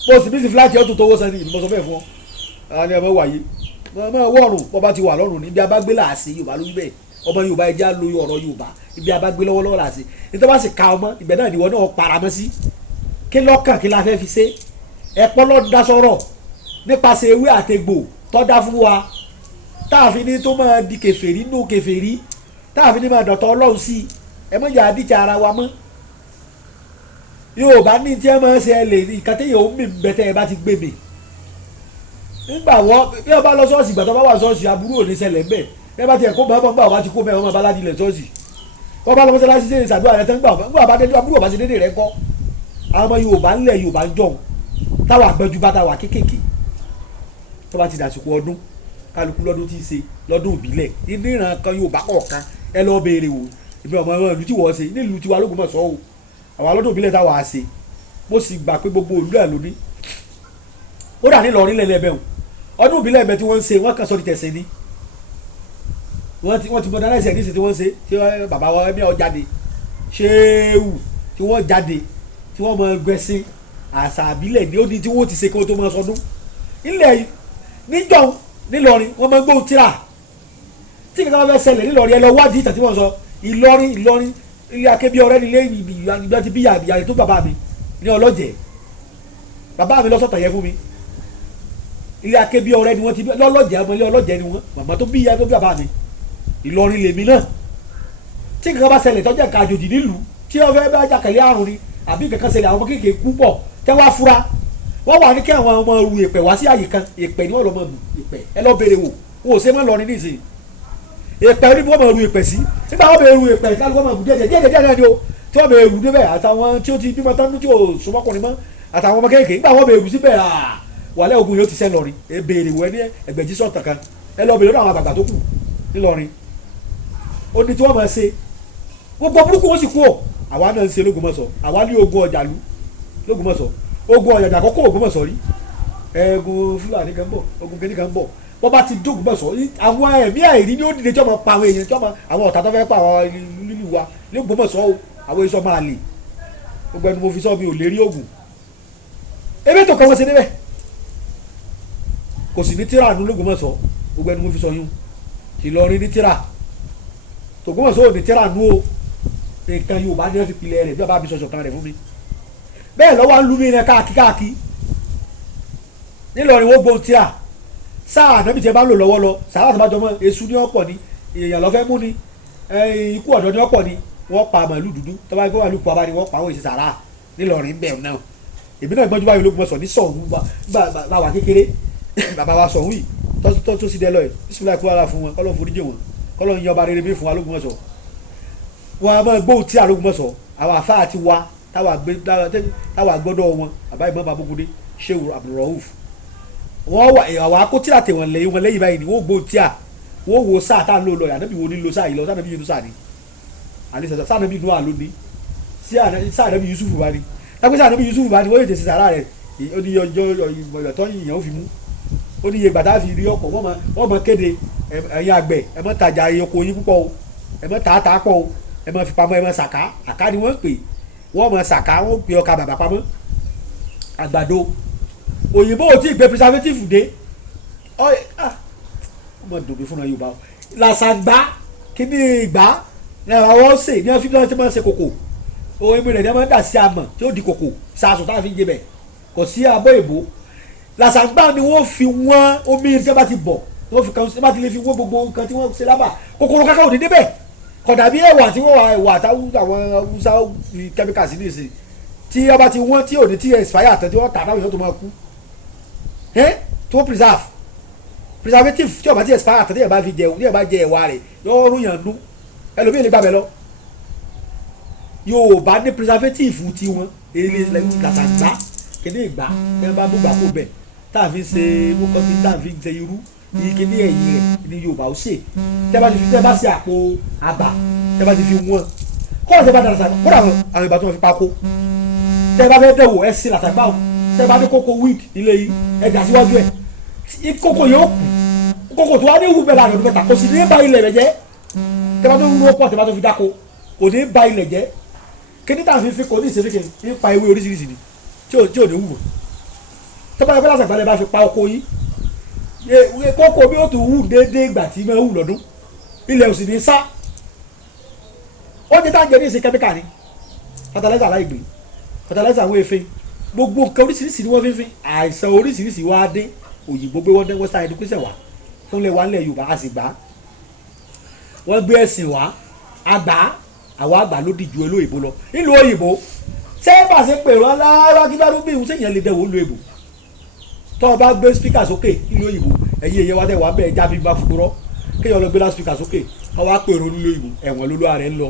bó sì bí sì fúláàtì ọ̀ tó tówó sẹ́ni ìmọ̀ sọ bẹ́ẹ̀ fún ọ àwọn ni ẹ mọ̀ wáyé ọmọ wọ̀rùn bọ́ba ti wà lọ́rùn ní ibi abágbé làásì Yorùbá ló wí bẹ́ẹ̀ ọmọ Yorùbá ẹja lo ọ̀rọ̀ Yorùbá ibi abágbé lọ́wọ́lọ́wọ́ làásì nítorí wọ́n sì ka ọmọ ibẹ̀ náà níwọ náà paramọ́ sí kí lọ́kàn kí la fẹ́ fi ṣe ẹ̀pọ́ lọ́ da sọ̀rọ̀ nípasẹ̀ ewé àtegbò tó dá fún wa táàfin ní tó máa di kèfèrí nù kèfèrí táàfin ní máa dọ̀tọ̀ Ọlọ́run sí ẹ mọ̀ jà díjà ara wa mọ́ Yorùbá ní tí ẹ máa ń ṣe ẹ lè ìkàtẹ́yẹ̀ ó mì bẹ́tẹ́ ẹ bá ti gbé mi nígbà wọ́n bí wọ́n bá lọ ṣọ́ọ̀ṣì ìgbà tó bá wà ṣọ́ọ̀ṣì aburú ò ní ṣẹlẹ̀ ńbẹ̀ bí wọ́n bá tiẹ̀ kó bọ́ bọ́ bá ti kó mẹ́rin wọ́n máa bá ládìí ilẹ̀ ṣọ́ọ̀ṣì wọ́n bá lọ mọ́sálásí ṣe ìṣàdúrà rẹ̀ tán gbà bá dédé aburú ò bá ṣe dédé rẹ̀ kọ́ àwọn ọmọ Yorùbá ńlẹ̀ Yorùbá ń jọ̀hún táwa àgbẹ̀jú bá táwa kéékèèké tó bá ti dàsìkò ọdún kálukú lọ́dún tí ì ṣe lọ́dún ìbílẹ̀ ìníran kan Yorùbá kọ̀ọ̀kan ẹ lọ́ọ́ béèrè wò ìbí ọmọ ìlú tí wọ́n ṣe nílùú tiwa l'Ógbómọ̀ṣọ́ o àwọn lọ́dún ìbílẹ̀ táwa á ṣe mo sì gbà pé gbogbo òlú ẹ̀ lóní ó dà ní lọ́ọ́rí lẹ́lẹ́bẹ̀ ọdún ìbílẹ̀ ẹ̀bẹ̀ tí wọ́n ń ṣe wọ́n kàn sọ di tẹ̀sẹ̀ ni wọ́n ti modernize ẹ̀dínsì tí wọ́n ń ṣe tí bàbá wa ẹ̀mí ọ̀ jáde ṣéwù tí wọ́n jáde tí wọ́n mọ gbẹ̀sìn àṣà àbílẹ̀ ní ó ní tí wọ́n ti ṣe kí wọ́n tó máa sọdún ilẹ̀ níjọ́ nílọrin wọ́n máa ń gbóhùn tíra tí kìkan fẹ́ ṣẹlẹ̀ nílọrin ẹ lọ wádìí ìtàn tí wọ́n sọ Ìlọrin ilé akébí ọ̀rẹ́ nílé ìgbà tí bí ìyá tó bàbá mi ní ọlọ́jẹ̀ bàbá mi lọ́sọ̀tàn yẹn fún mi ilé akébí ọ̀rẹ́ ni wọ́n ti bí lọ́lọ́jẹ̀ ọmọ ilé ọlọ́jẹ̀ ni wọ́n màmá tó bí ìyá tó bí bàbá mi Ìlọrin lèmi náà tí kankan bá ṣẹlẹ̀ tọ́jà ká àjòjì nílùú tí wọ́n fẹ́ bá jàkẹ́lẹ́ àrùn ni àbí kankan ṣẹlẹ̀ àwọn ọmọ kéèké kú pọ̀ tẹ́ wá fura wọ́n wà ní kí àwọn ọmọ ru ìpè wá sí àyè kan ìpè ni wọ́n lọ́ mọ̀ ìpè ẹ lọ́ béèrè wò wọn ò ṣe mọ́ lọrin nísìnyí ìpè ní wọ́n mọ̀ ru ìpè sí nígbà wọ́n bẹ̀rẹ̀ ru ìpè kálí wọ́n mọ̀ bù díẹ̀ náà ni o tí wọ́n bẹ̀rẹ̀ ru níbẹ̀ àtàwọn tí ó ti bímọ tán tí ò sọmọkùnrin mọ́ àtàwọn ọmọ kéèké nígbà wọ́n bẹ̀rẹ̀ ru síbẹ̀ wàlẹ́ ogun yóò ti sẹ́ lọ́rin ẹ béèrè wọ ẹ ní Ẹgbẹ̀jì sọ̀tàn kan ẹ lọ béèrè lọ́dọ̀ àwọn àgbàgbà tó kù ńlọrin ó ní tí wọ́n máa ṣe gbogbo burúkú wọn sì kú ọ àwa náà ń ṣe l'Ógbómọ̀ṣọ́ àwa ní ogun ọjàlú l'Ógbómọ̀ṣọ́ ogun ọ̀yàjà àkọ́kọ́ Ògbómọ̀ṣọ́ rí ẹ̀ẹ́gùn Fúlàní kan bọ̀ ogun kìíní kan bọ̀ bọ́ bá ti d'Ógbómọ̀ṣọ́ àwọn ẹ̀mí àìrí ni ó dìde tí wọ́n máa pa àwọn èèyàn tí wọ́n máa àwọn ọ̀tá tó fẹ́ pa àwọn lílù wa l'Ógbómọ̀ṣọ́ o àwọn èso máa lè gbogbo ẹni mo fi sọ mi ò lè rí ogun ebe tó kọ́ wọ́n ṣe débẹ̀ kò sì ní tíra nu l'Ógbómọ̀ṣọ́ gbogbo ẹni mo fi sọ yún Ìlọrin ní tíra t'Ògbómọ̀ṣọ́ ò ní tíra nu o nǹkan Yorùbá ní wọ́n fi pilẹ̀ rẹ̀ bí ọba àbísọ̀ ṣọ̀kan rẹ̀ fún mi bẹ́ẹ̀ lọ́wọ́ ń lu mí rẹ̀ káàkiri nílọrin wọ́n gbóhùn tíra sáà ànábì tí ẹ bá lò lọ́wọ́ lọ sàrà tó bá jọmọ́ èṣù ní ọ̀pọ̀ ni èèyàn lọ́fẹ́ mú ni ikú ọ̀dọ́ ní ọ̀pọ̀ ni wọ́n pa màálù dúdú tó bá gbọ́ màálù pọ̀ abá ni wọ́n pa àwọn èsì sàrà nílọrin bẹ́ẹ̀ náà èmi náà gbọ́njú báyìí l'Ógbómọ̀ṣọ́ ní sọ̀hún bá wà kékeré bàbá wa sọ̀hún yìí tó sì dẹ́ lọ yìí bísímìlá kú ara fún wọn kọ́lọ́ foríjì wọn kọ́lọ́ yan ọba rere bí fún wa l'Ógbómọ̀ṣọ́ wọn a máa gbóhùn tíra l'Ógbómọ̀ṣọ́ àwọn àfáà ti wá táwa gbọ́dọ̀ wọn àbá ìmọ̀ Babógúndé Shehu Abdulrauf wọ́n wà àwọn akótíra tẹ̀ wọ́n lẹ́yìn báyìí ni wọ́n gbóhùn tíra wọ́n wo sáà tá à ń lò lọ ànábì wo ní lo sáà yìí lọ sáà nàbí yìí ló sáà ni àlẹ́ sáà nàbí inú àlọ́ ni sáà nàbí Yusuf bá ní lápẹ́ sáà nàbí Yusuf bá ní wọ́n yóò tẹ̀sí sàrà rẹ̀ ó ní ọjọ́ ìyọ̀tọ́ ìyàn ó fi mú ó ní iye gbàtà fi rí ọkọ̀ wọ́n mọ kéde ẹ̀yin àgbẹ̀ ẹ mọ́ tajà oko yín púpọ̀ o ẹ mọ́ tààtà pọ̀ o ẹ mọ́ fi pamọ́ ẹ mọ́ sàká àká ni wọ́n pè wọ́n mọ́ sàká wọ́n pè ọkà bàbà pamọ́ àgbàdo òyìnbó ò tí ì gbé preservative dé ọmọ dòbí fúnra Yorùbá o làṣàgbá kíní ìgbà ní àwọn ṣe ní wọ́n fi lọ́wọ́ tí wọ́n ṣe kòkò òun èmi rẹ̀ ní wọ́n dà sí àmọ̀ tí ó di kòkò sàásùn táwọn fi ń jẹ bẹ̀ kò sí abọ́ èbó làṣàgbá ni wọ́n fi wọ́n omi tí wọ́n bá ti bọ̀ wọ́n fi kan tí wọ́n bá ti lè fi wọ́n gbogbo nǹkan tí wọ́n ṣe lábà kòkòrò kankan ò ní débẹ̀ kódà bí ẹ̀wà tí wọ́n wà ẹ̀wà táwọn Haúsá fi kẹ́míkà sí nìsín tí wọ́n bá ti wọ́n tí ò ní tí expire àtẹ tí wọ́n tà táwọn èèyàn tó máa kú tó preservative tí wọ́n bá ti expire àtẹ tí wọ́n bá fi jẹ tí wọ́n bá jẹ ẹ̀wà rẹ̀ yóò rún yàn nú ẹlòmíì lè gbàgbẹ́ lọ Yorùbá ní preservative ti wọn èlé làṣàgbá kéde ìgbà tí wọ́n bá gbogbo àpò bẹ̀ tá a fi ṣe mọ́kọ́sí tá a fi ṣe irú ìkéde ẹ̀yìn rẹ̀ ní Yorùbá ó ṣe tẹ́ bá ṣe àpò àbà tẹ́ bá ti fi wọ́n kọ́ọ̀ tẹ́ bá dára sàgbà kó àwọn ìbátan wọn fi pákó tẹ́ bá fẹ́ dẹ̀wò ẹ sí làṣàgbà o tẹ́ bá ní kókó weed nílé yìí ẹ dà síwájú ẹ̀ kókó yóò kù kókó tó wá ní wù bẹ́ẹ̀ láàrin ọdún mẹ́ta kò sì ní bá ilẹ̀ rẹ̀ jẹ́ tẹ́ bá tó wúwo pọ̀ tẹ́ bá tó fi dáko kò ní bá ilẹ̀ jẹ́ kíní tá a fi kò ní ìṣèlékè nípa ewé oríṣiríṣi ni tí ò ní wù tẹ́ bá yẹ kó làṣàgbà lẹ́ bá fi pa oko yìí kókó bí ó tún wù déédéé ìgbà tí máa wù lọ́dún ilẹ̀ ò sì ní sá oúnjẹ tá à ń jẹ ní ìsìn kẹ́míkà ni fertilizer aláìgbé fertilizer àwọn efe gbogbo nǹkan oríṣiríṣi ni wọ́n fi ń fi àìsàn oríṣiríṣi wá dé òyìnbó gbé wọ́n dé western education wá fún ilẹ̀ wa nílẹ̀ Yorùbá a sì gbà á wọ́n gbé ẹ̀sìn wá àgbà àwọn àgbà ló dìjú olóyìnbó lọ nílùú òyìnbó ṣé bá ṣe pè wọ́n lára kí bá rú bí ìhùn sèyàn lè dẹ̀wò lóyìnbó tó o bá gbé speaker sókè nílùú òyìnbó ẹ̀yin èyẹ wa tẹ̀ wá bẹ́ẹ̀ jábí bá fúnburọ́ kéèyàn lọ gbé láti speaker sókè wọ́n wá pèrò nílùú òyìnbó ẹ̀wọ̀n ló lọ́ ààrẹ ń lọ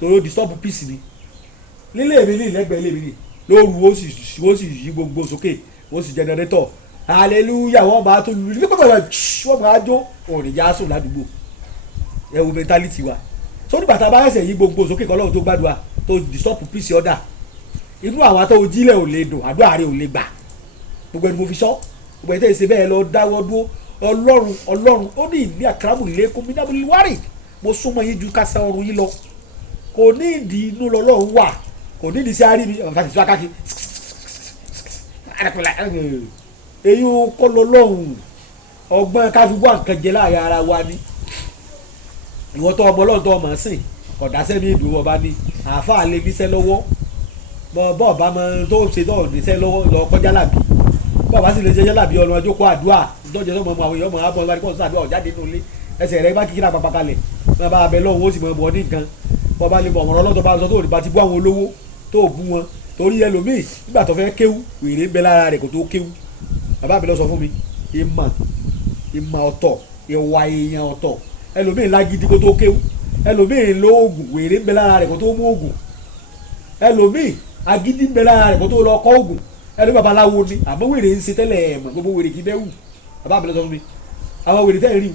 torí ó disturb peace ni nílé mi ní ìlẹ́gbẹ̀ẹ́ ilé mi ní lóru ó sì yí gbogbo sókè ó sì generator hallelujah wọ́n máa tó lu nígbà wọ́n máa jó òrìjà sùn ládùúgbò ẹ wo mentality wa sórí bàtà bá ẹsẹ̀ yí gbogbo sókè kọ́ lọ́run tó gbàdúrà tó disturb peace order inú àwọn atọ́ ojílẹ̀ ò lè dùn àdúrà rẹ̀ ò lè gbà gbogbo ẹni mo fi sọ gbogbo ẹni tẹ́ ẹ ṣe bẹ́ẹ̀ lọ dáwọ́ dúró ọlọ́run ó ní ìní àkàràmù lẹ́kùn mi dábòlì wárì mo súnmọ́ yín ju kásá ọrùn yín lọ kò ní ìdí inú lọ́lọ́run wà kò ní ìdí sí àárín mi ọ̀fà tìtú akáki èyí kọ́ lọ́lọ́run ọgbọ́n ká fi wá nǹkan jẹ láàrin ara wa ni ìwọ́n tó ọmọ ọlọ́run tó ọmọ sìn kọ̀dásẹ́ mi ìdùn ọba ni àáfàá lè níṣẹ́ lọ́wọ́ bọ́ọ̀ bá mọ tó ṣe tó níṣẹ́ lọ́wọ́ lọ kọjá làbí bọ́ọ̀ bá sì lè ṣe làbí ọ̀nà ọjọ́ kó àdúrà ìtọ́jú ẹ̀sọ́ mọ̀ àwọn èèyàn mọ̀ àbọ̀ ìwádìí kọ́ọ̀sì àdúrà ọ̀jáde nínú ilé ẹsẹ̀ rẹ̀ bá kíkìlá pàpà kalẹ̀ bá bá abẹ lọ́wọ́ ó sì mọ̀ bọ̀ ní nǹkan bọ́ọ̀ bá lè bọ̀ ọ̀rọ̀ ọlọ́tọ̀ bá sọ tó bá ti bú àwọn olówó tó bú wọn torí ẹlòmíì nígbà tó fẹ́ kéwú wèrè ń bẹ lára rẹ̀ kó tó kéwú bàbá mi lọ sọ fún mi ìmọ̀ ọ̀tọ̀ ìwà èèyàn ọ̀tọ̀ ẹlòmíì lágídí kó tó kéwú ẹlòmíì lóògùn wèrè ń bẹ lára rẹ̀ kó tó mú ògùn ẹlòmíì agídí ń bẹ lára rẹ̀ kó tó lọ kọ́ ògùn ẹni babaláwo ni àmọ́ wèrè ń ṣe tẹ́lẹ̀ ẹ̀ mọ̀ gbogbo wèrè kì í dẹ́wù bàbá mi lọ sọ fún mi àwọn wèrè tẹ́lẹ̀ rí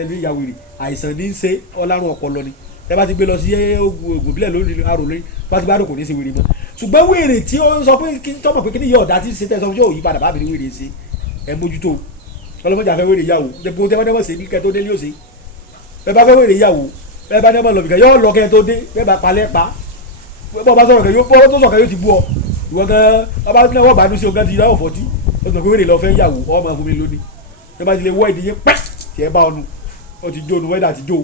ẹni ìyá wèrè àìsàn ní í ṣe ọlárun ọpọlọ ni ẹ bá ti gbé lọ sí oògùn ìbílẹ̀ lónìí arò lórí bá ti bá dùn kò ní í ṣe wèrè mọ́ ṣùgbọ́n wèrè tí ó ń sọ pé kí tọ́mọ̀ pé kí ni yọ ọ̀dà tí ń ṣe tẹ́ sọ fún yóò yí padà bá mi ní wèrè ṣe ẹ mójútó ọlọ́mọdé àfẹ́ wèrè yàwó gbogbo tẹ́ bá dẹ́mọ̀ sí ní kẹ́ tó dé ní òsè bẹ́ẹ̀ bá fẹ́ wèrè yàwó bẹ́ẹ̀ bá dẹ́mọ̀ lọ bìkan yọ lọ kẹ́ tó dé bẹ́ẹ̀ bá palẹ̀ pa bọ́ọ̀ bá sọ̀rọ̀ kẹ́ yóò bọ́ọ̀ tó sọ̀rọ̀ kẹ́ yóò ti bú ọ ìwọ gan ọba ní wọ́n bá ní sí ọgá ti yàwó fọ́tí ó sọ pé wèrè lọ fẹ́ yàwó ọmọ fún mi lónìí bẹ́ẹ̀ bá ti lè wọ́ ìdíyẹ pẹ́ tí ẹ bá ọnu ó ti jó nu wẹ́dà ti jó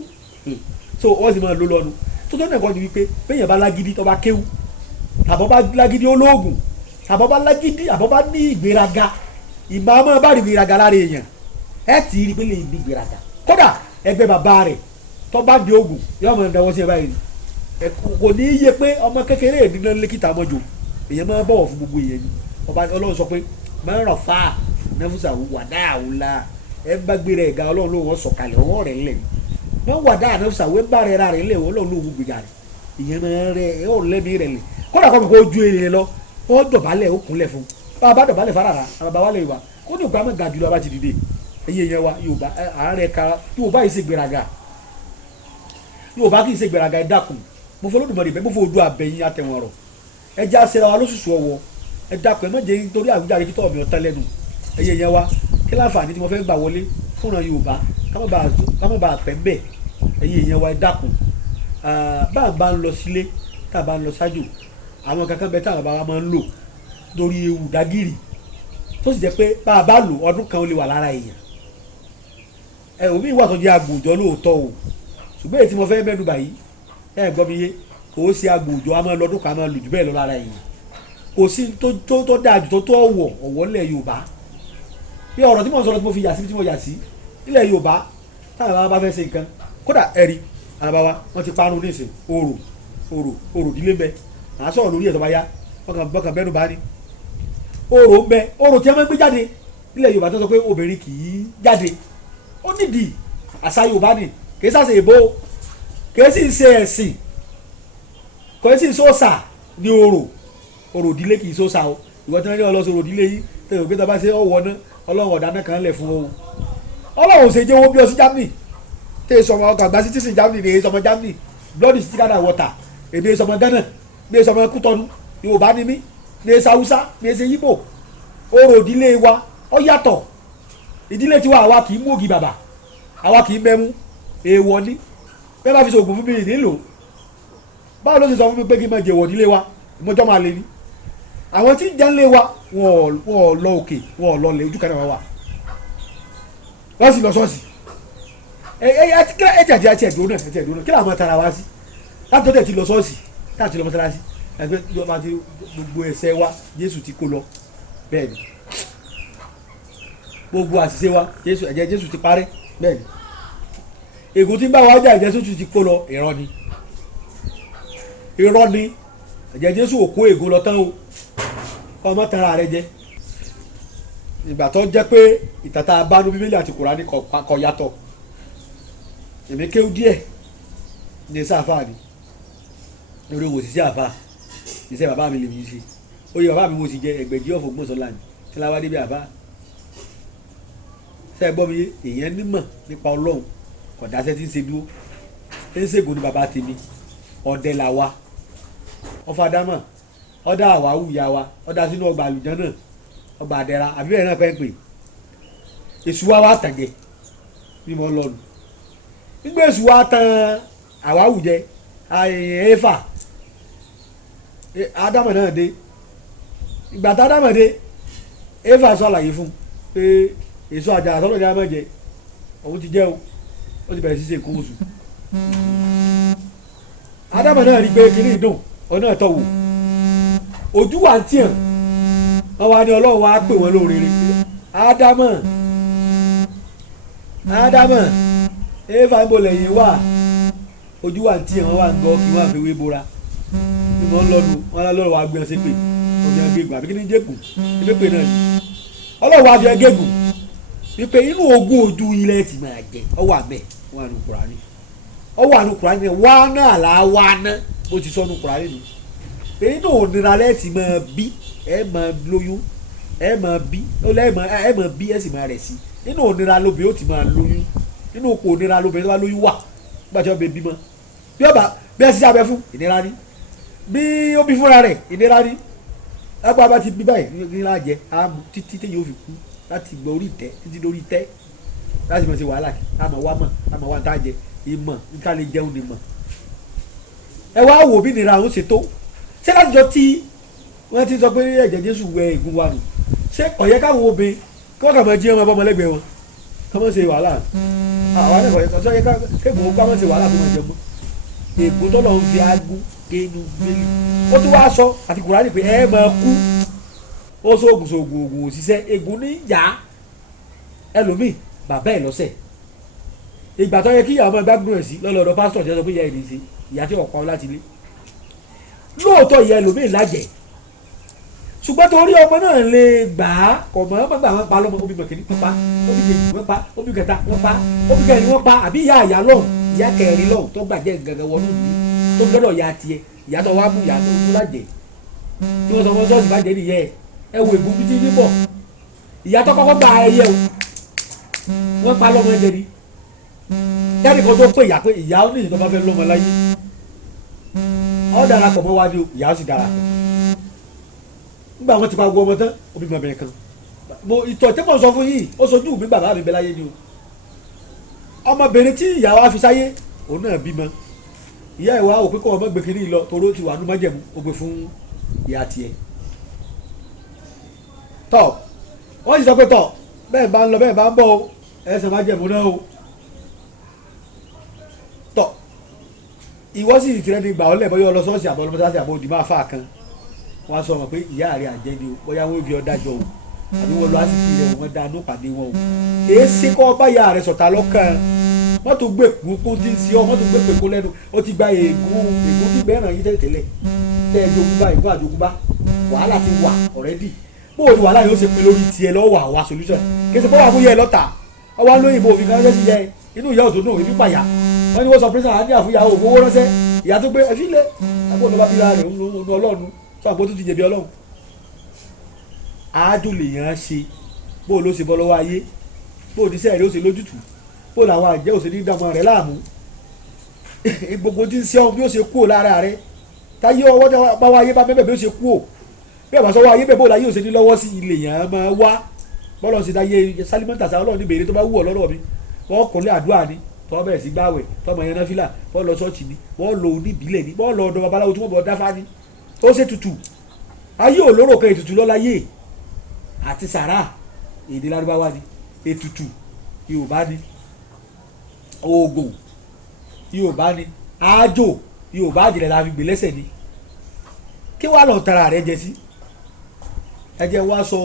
so wọ́n sì máa lò lọ́nu tó tó nẹ̀kọ́ ni wípé bẹ́yẹn bá lágídí tó bá kéwú tàbọ̀ bá lágídí olóògùn tàbọ̀ bá lágídí àbọ̀ bá ní ìgbéraga ìmọ̀ bá rí ìgbéraga lára èèyàn ẹ ti rí pé lè ní ìgbéraga kódà ẹgbẹ́ bàbá rẹ̀ tó bá di oògùn yóò máa dáwọ́ sí ẹ báyìí kò ní í yé pé ọmọ kékeré nínú lẹ́kìtà mọ́jọ èèyàn máa bọ̀wọ̀ fún gbogbo èèyàn ni ọba ọlọ́run sọ pé máa ń rọ̀ fà nẹ́fúsà wàdà àwòlá ẹ bá gbé rẹ̀ ga ọlọ́run ló wọ́n sọ̀kalẹ̀ ọwọ́ rẹ̀ ńlẹ̀ wọ́n wàdà nẹ́fúsà wọ́n bá rẹ̀ ra rẹ̀ ńlẹ̀ ọlọ́run ló wọ́n gbéga rẹ̀ ìyẹn náà rẹ̀ ẹ̀ ọ̀ lẹ́mí rẹ̀ lẹ̀ kódà kọ́ mi kó ju èrè lọ ó dọ̀bálẹ̀ ó kúnlẹ̀ fún bá dọ̀bálẹ̀ farara àbàbà wálé wa ó ní òkú àmọ́ ga jùlọ bá ti dìde ẹ̀yẹ yẹn wa Yorùbá àárẹ̀ ka Yorùbá yìí ṣe gbéraga Yorùbá kì í ṣe gbéraga ẹ dákun mo fọ lódùmọ̀rì bẹ́ẹ̀ mo fọ ojú abẹ́yìn àtẹ̀wọ̀n rọ̀ ẹ já ṣẹra wa lóṣùṣù ọwọ́ ẹ dákun ẹ má jẹ́ nítorí àwùjáde kí tọ́ mi ọ̀tán lẹ́nu ẹ̀yẹ yẹn wa kí láǹfààní tí mo fẹ́ gbà wọlé fúnra Yorùbá ká má bàa pẹ́ bẹ́ẹ̀ ẹ̀yẹ yẹn wa ẹ dákun bá a bá ń lọ sílé tá a bá ń lọ sájò àwọn kankan bẹ táwọn bàbá máa ń lò lórí ewu dágìrì tó sì jẹ́ pé bá a bá lò ọdún kan ó lè wà lára èèyàn omi ìwà tó jẹ́ agbòòjọ́ lóòótọ́ o ṣùgbọ́n èyí tí mo fẹ́ mẹ́nu báyìí gbọ́ mi yé kò ó ṣe agbòòjọ́ a máa lọ́dún kan a máa lò jù bẹ́ẹ̀ lọ lára èèyàn kò sí tó dáa jù tó ọ̀wọ́ nílẹ̀ Yorùbá bí ọ̀rọ̀ tí mo sọ̀rọ̀ tí mo fi yà sí tí mo yà sí nílẹ̀ Yorùbá táwọn bàbá bá fẹ́ ṣe nǹkan kódà ẹ̀rí àwọn bàbá wọn ti parun ní ìsìn orò dílé bẹ àá sọ̀rọ̀ lórí ẹ̀ tó bá yá bọ́kàn bẹ́nu bá ní orò ń bẹ orò tí a máa ń gbé jáde nílẹ̀ Yorùbá tó sọ pé obìnrin kì í jáde ó nídìí àṣà Yorùbá ni kì í sàṣe ìbò kì í sì ṣe ẹ̀sìn kì í sì sọ́ọ̀sà ní orò ìdílé kì í sọ́ọ̀sà o ìwọ́n tí wọ́n ní ọlọ́sọ orò ìdílé yìí tẹ̀wé pé tọ́ba ṣe ọwọ́ náà Ọlọ́run ọ̀dáná kan lẹ̀ fún o Ọlọ́run ṣe jẹ́ owó bí ọ sí Germany tẹ̀ sọmọ ọkọ̀ àgbà sí tíṣìn Germany ní sọmọ Germany blood is thicker than water èmi sọmọ Ghana ní sọmọ Kútọ́nù Yorùbá ni mí ní Haúsá ní ṣe Yíbò orò ìdílé wa ó yàtọ̀ ìdílé tiwa àwa kì í mú ògì bàbà àwa kì í mẹ́mú èèwọ̀ ni bẹ́ẹ̀ bá fi ṣoògùn fún mi nílò báwo ló ṣe sọ fún mi pé kí n máa jẹ ìwọ̀ ìdílé wa ìmọ̀jọ́ máa lè ní àwọn tí ń jẹ́ ńlé wa wọn ò lọ òkè wọn ò lọ lẹ̀ ojú kan náà wà wọ́n sì lọ ṣọ́ọ̀ṣì ẹ ti ẹ̀dùn náà kí làwọn tara wá sí láti tó tẹ̀ ti lọ ṣọ́ọ̀ṣì láti lọ mọ́sálásí ẹgbẹ́ ìjọba ti gbogbo ẹ̀ṣẹ̀ wa Jésù ti kó lọ bẹ́ẹ̀ ni gbogbo àṣìṣe wa ẹ̀jẹ̀ Jésù ti parẹ́ bẹ́ẹ̀ ni ègún tí ń bá wa jà ẹ̀jẹ̀ Jésù ti kó lọ irọ́ ni ẹ̀jẹ̀ Jésù ò kó ègún lọ tán o ọmọ tara rẹ jẹ ìgbà tó jẹ́ pé ìtàtà abánú Bíbélì àti Kùránì kò yàtọ̀ èmi kéwú díẹ̀ ní sáfà ni lórí òwò sísẹ́ àfà iṣẹ́ bàbá mi lè mi ṣe oyè bàbá mi mo sì jẹ ẹgbẹ̀jì ọ̀fọ̀ gbọ́nsọ̀lá ni tí láwa débi àfà ṣe gbọ́ mi èèyàn nímọ̀ nípa Ọlọ́run kọ̀dáṣẹ́ tí ń ṣe dúró ń ṣègùn ní bàbá tèmi ọ̀dẹ là wa ọfà dámọ̀ ọ̀dà àwáwù ya wa ọ̀dà sínú ọgbà àlùján náà ọgbà àdẹ́ra àbí bẹ́ẹ̀ náà fẹ́ pè èṣù wa tàgẹ̀ bí mo lọ nù nígbà èṣù wa tàn àwáwù jẹ ẹ̀fà ádámọ̀ náà dé ìgbà tá ádámọ̀ dé ẹ̀fà sọ àlàyé fún pé èso àjàrà tọ́lọ̀ ní a máa jẹ òun ti jẹ́ o ó ti bẹ̀rẹ̀ sí ṣe nǹkan oṣù ádámọ̀ náà rí i pé kíní ìdùn ọ̀nà ẹ̀tọ́ wò ojú wa ń tiẹ̀ wọ́n wá ní Ọlọ́run wá pè wọ́n lóríire ádámọ̀ éfà ń bọ̀ lẹ́yìn wà ojú wa ń tiẹ̀ wọ́n wá ń gbọ́ kí wọ́n á fi wé bora ní wọ́n lọ́nu wọ́n á lọ́rọ̀ wá gbé ọ sí pé ọ̀gbìn ẹgbẹ́gbà àbí kí ní jẹ́kù ẹgbẹ́ náà ni Ọlọ́run wá fi ẹgẹ́gùn wípé inú ogún ojú ilẹ̀ ti máa jẹ ọwọ́ àmẹ́ wọn àánú Kùránì ọwọ́ àánú Kùránì wá náà là á wá ná bó ti sọ nù Kùránì ni pé inú ònira lẹ́ẹ̀tì máa bí ẹ máa lóyún ẹ máa bí ẹ máa bí ẹ sì máa rẹ̀ sí nínú ònira lóbìnrin ó ti máa lóyún nínú òpó ònira lóbìnrin tó bá lóyún wà nígbà tí wọ́n bẹ bímọ bí ẹ ṣiṣẹ́ abẹ fún ìnira ní bí ó bí fúnra rẹ̀ ìnira ní lápá bá ti bí báyìí ní láàjẹ àmú títí téyìn ó fi kú láti gbọ́ orí ìtẹ́ títí lórí ìtẹ́ láti mọ̀ sí wàhálà àmọ̀ wá tá a jẹ ìmọ̀ níta lè jẹun ní mọ̀ ẹ wá wò bí ìnira àwọn ṣe tó ṣé láti jọ tí wọ́n ti sọ pé ẹ̀jẹ̀ Jésù wẹ ègún wa nù ṣé ọ̀yẹ́ káwọn obìnrin kí wọ́n kà máa jí ọmọ ọmọ lẹ́gbẹ̀ẹ́ wọn kí wọ́n ṣe wàhálà àwọn akẹ́kọ̀ọ́ yẹn sọ yẹ kéèkó kí wọ́n ṣe wàhálà tó máa jẹ mọ́ ègún tó lọ́n fi agún kéénu gbélé ó tún wá sọ àti Kùránì pé ẹ máa kú ó sóògùn òṣìṣẹ́ ègún ní yá ẹlòmíì bàbá ẹ̀ lọ́sẹ̀ ìgbà tó yẹ kí ìyá ọmọ gbàgbọ́n ẹ̀ sí lọ́lọ́dọ̀ pásítọ̀ jẹ́ sọ pé ìyá ẹ̀ ní í ṣe ìyá tí ọ̀pọ̀ láti lé lóòótọ́ ìyá ẹlòmíì lájẹ̀ ṣùgbọ́n torí ọmọ náà lè gbà á kọ̀ mọ́ ọ́n gbà wọ́n pa lọ́mọ obì mọ̀kìnní wọ́n pa obì kejì wọ́n pa obì kẹta wọ́n pa obì kẹrin wọ́n pa àbí ìyá àyà lọ́hùn ìyá kẹrin lọ́hùn tó gbàjẹ́ gangan wọnú mi tó gbọ́dọ̀ ya tiẹ̀ ìyá tó wá mú ìyá tó mú lájẹ̀ tí wọ́n sọ fún ṣọ́ọ̀ṣì bàjẹ́ nìyẹn ẹ wo ègbú bíi ti bọ̀ ìyá tó kọ́kọ́ gba ẹyẹ o wọ́n pa lọ́mọ ẹ̀jẹ̀ ni jáde kan tó pé ìyá ó ní ìtọ́ bá fẹ́ lọ́mọ láyé ọ́ darapọ̀ mọ́ wá ní o ìyá ó sì darapọ̀ nígbà wọn ti pa gbọ́ ọmọ tán obì mọ̀ bẹ̀rẹ̀ kan mo ìtọ̀ tí mo sọ fún yìí ó sojú mi bàbá mi bẹ láyé ni o ọmọbìnrin tí ìyá wa fi sáyé òun náà bímọ ìyá ìwà òpin kọ́ ọmọ gbèkiri lọ toró ti wà ní májẹ̀mú ó gbé fún ìyá tiẹ̀ tọ́ wọ́n sì sọ pé tọ́ bẹ́ẹ̀ bá ń lọ bẹ́ẹ̀ bá ń bọ̀ o ẹsẹ̀ májẹ̀mú náà o tọ́ ìwọ sì tirẹ̀ ní gbà ọ́ lẹ̀ bọ́yọ́ ọlọ́sọ́ọ̀sì àbọ̀ ọlọ́mọdé àbọ̀ òdì máa fà kan wọ́n sọ wọn pé ìyá rẹ̀ àjẹ́ ni o bóyá wọ́n fi ọ̀dà jọ o àbí wọ́n lọ àsìkò rẹ̀ wọ́n dáná pàdé wọn o èé ṣe kọ́ bá ìyá rẹ̀ sọ̀tà lọ́kàn wọ́n tó gbé kún tí ń ṣe ọ́ wọ́n tó gbé pèkó lẹ́nu ó ti gba ègún tí bẹ́ẹ̀ràn yín tẹ́lẹ̀ tẹ́ ẹ jogúnbá ègún àjogúnbá wàhálà ti wà ọ̀rẹ́dì bóò ni wàhálà yóò ṣe pé lórí tiẹ̀ lọ́wọ́ àwa solution kì í ṣe bọ́wọ́ àmúyẹ lọ́tà ọwọ́ alóyìnbó òfin kan ránṣẹ́ sí yẹ inú ìyá òtún náà èmi pàyà wọ́n ní wọ́n sọ pírẹ́sà àdíyà fún ìyàwó òfowó ránṣẹ́ ìyá tó gbé ẹfílẹ̀ àbúrò ló bá bí ra rẹ̀ ń lo ọlọ́run sọ àpótí ti jẹ̀bi ọlọ́run àádùn lèèyàn ṣe bóò ló ṣe bọ́ lọ́wọ́ ayé bóò ní sẹ́ẹ̀rẹ́ ó ṣe lójútùú bóò làwọn àjẹ́ ò ṣe ní dàmọ́ rẹ̀ láàmú gbogbo tí ń ṣe ọ́n bí ó ṣe kúò lára rẹ̀ táyé ọwọ́ bá wáyé bá bẹ́ẹ̀ bí ó ṣe kúò bí ọ̀bà sọ́wọ́ ayé bẹ́ẹ̀ bóò láyé ò ṣe ní lọ́wọ́ sí ilé yẹn máa wá bọ́lọ̀ sí dáyé sálímọ́tà sáà ọlọ́run ní bèrè tó bá wù ọ́ lọ́rọ̀ mi wọ́n kọ́lé àdúrà ni tọ́ bẹ̀rẹ̀ sí gbàwẹ̀ tọ́mọ yẹn náà fìlà wọ́n lọ ṣọ́ọ̀ṣì ni wọ́n lọ oníbílẹ̀ ni wọ́n lọ ọ̀dọ̀ babaláwo tí wọ́n bọ̀ dáfá ni ó ṣe tutù ayé olóró kan ètùtù lọ́láyé àti sàrà èdè lárúbáwá ni ètùtù yorùbá ni oògùn yorùbá ni àjò yorùbá àjẹlẹ̀ la fi gbé lẹ́sẹ̀ ni kí wàá lọ tara rẹ jẹ sí ẹ jẹ́ wá sọ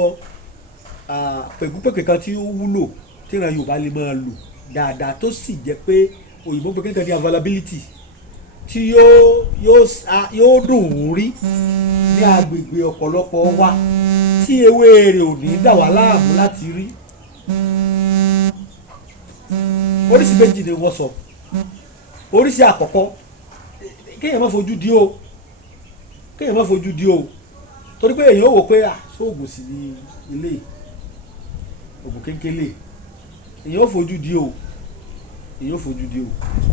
pẹ̀kúpẹ̀kẹ̀ kan tí ó wúlò tí ìran yorùbá lè máa lò dáadáa tó sì jẹ́ pé òyìnbó pé kékeré ní availability tí yóò dùn ún rí ní agbègbè ọ̀pọ̀lọpọ̀ wa tí ewé rẹ̀ ò ní dà wá láàmú láti rí oríṣi méjì ni wọ́n sọ oríṣi àkọ́kọ́ kéèyàn má fojú di o kéèyàn má fojú di o torí pé èèyàn ò wò pé sóògùn sí ní ilé ògùn kékeré èèyàn ò fojú di o èèyàn ò fojú di o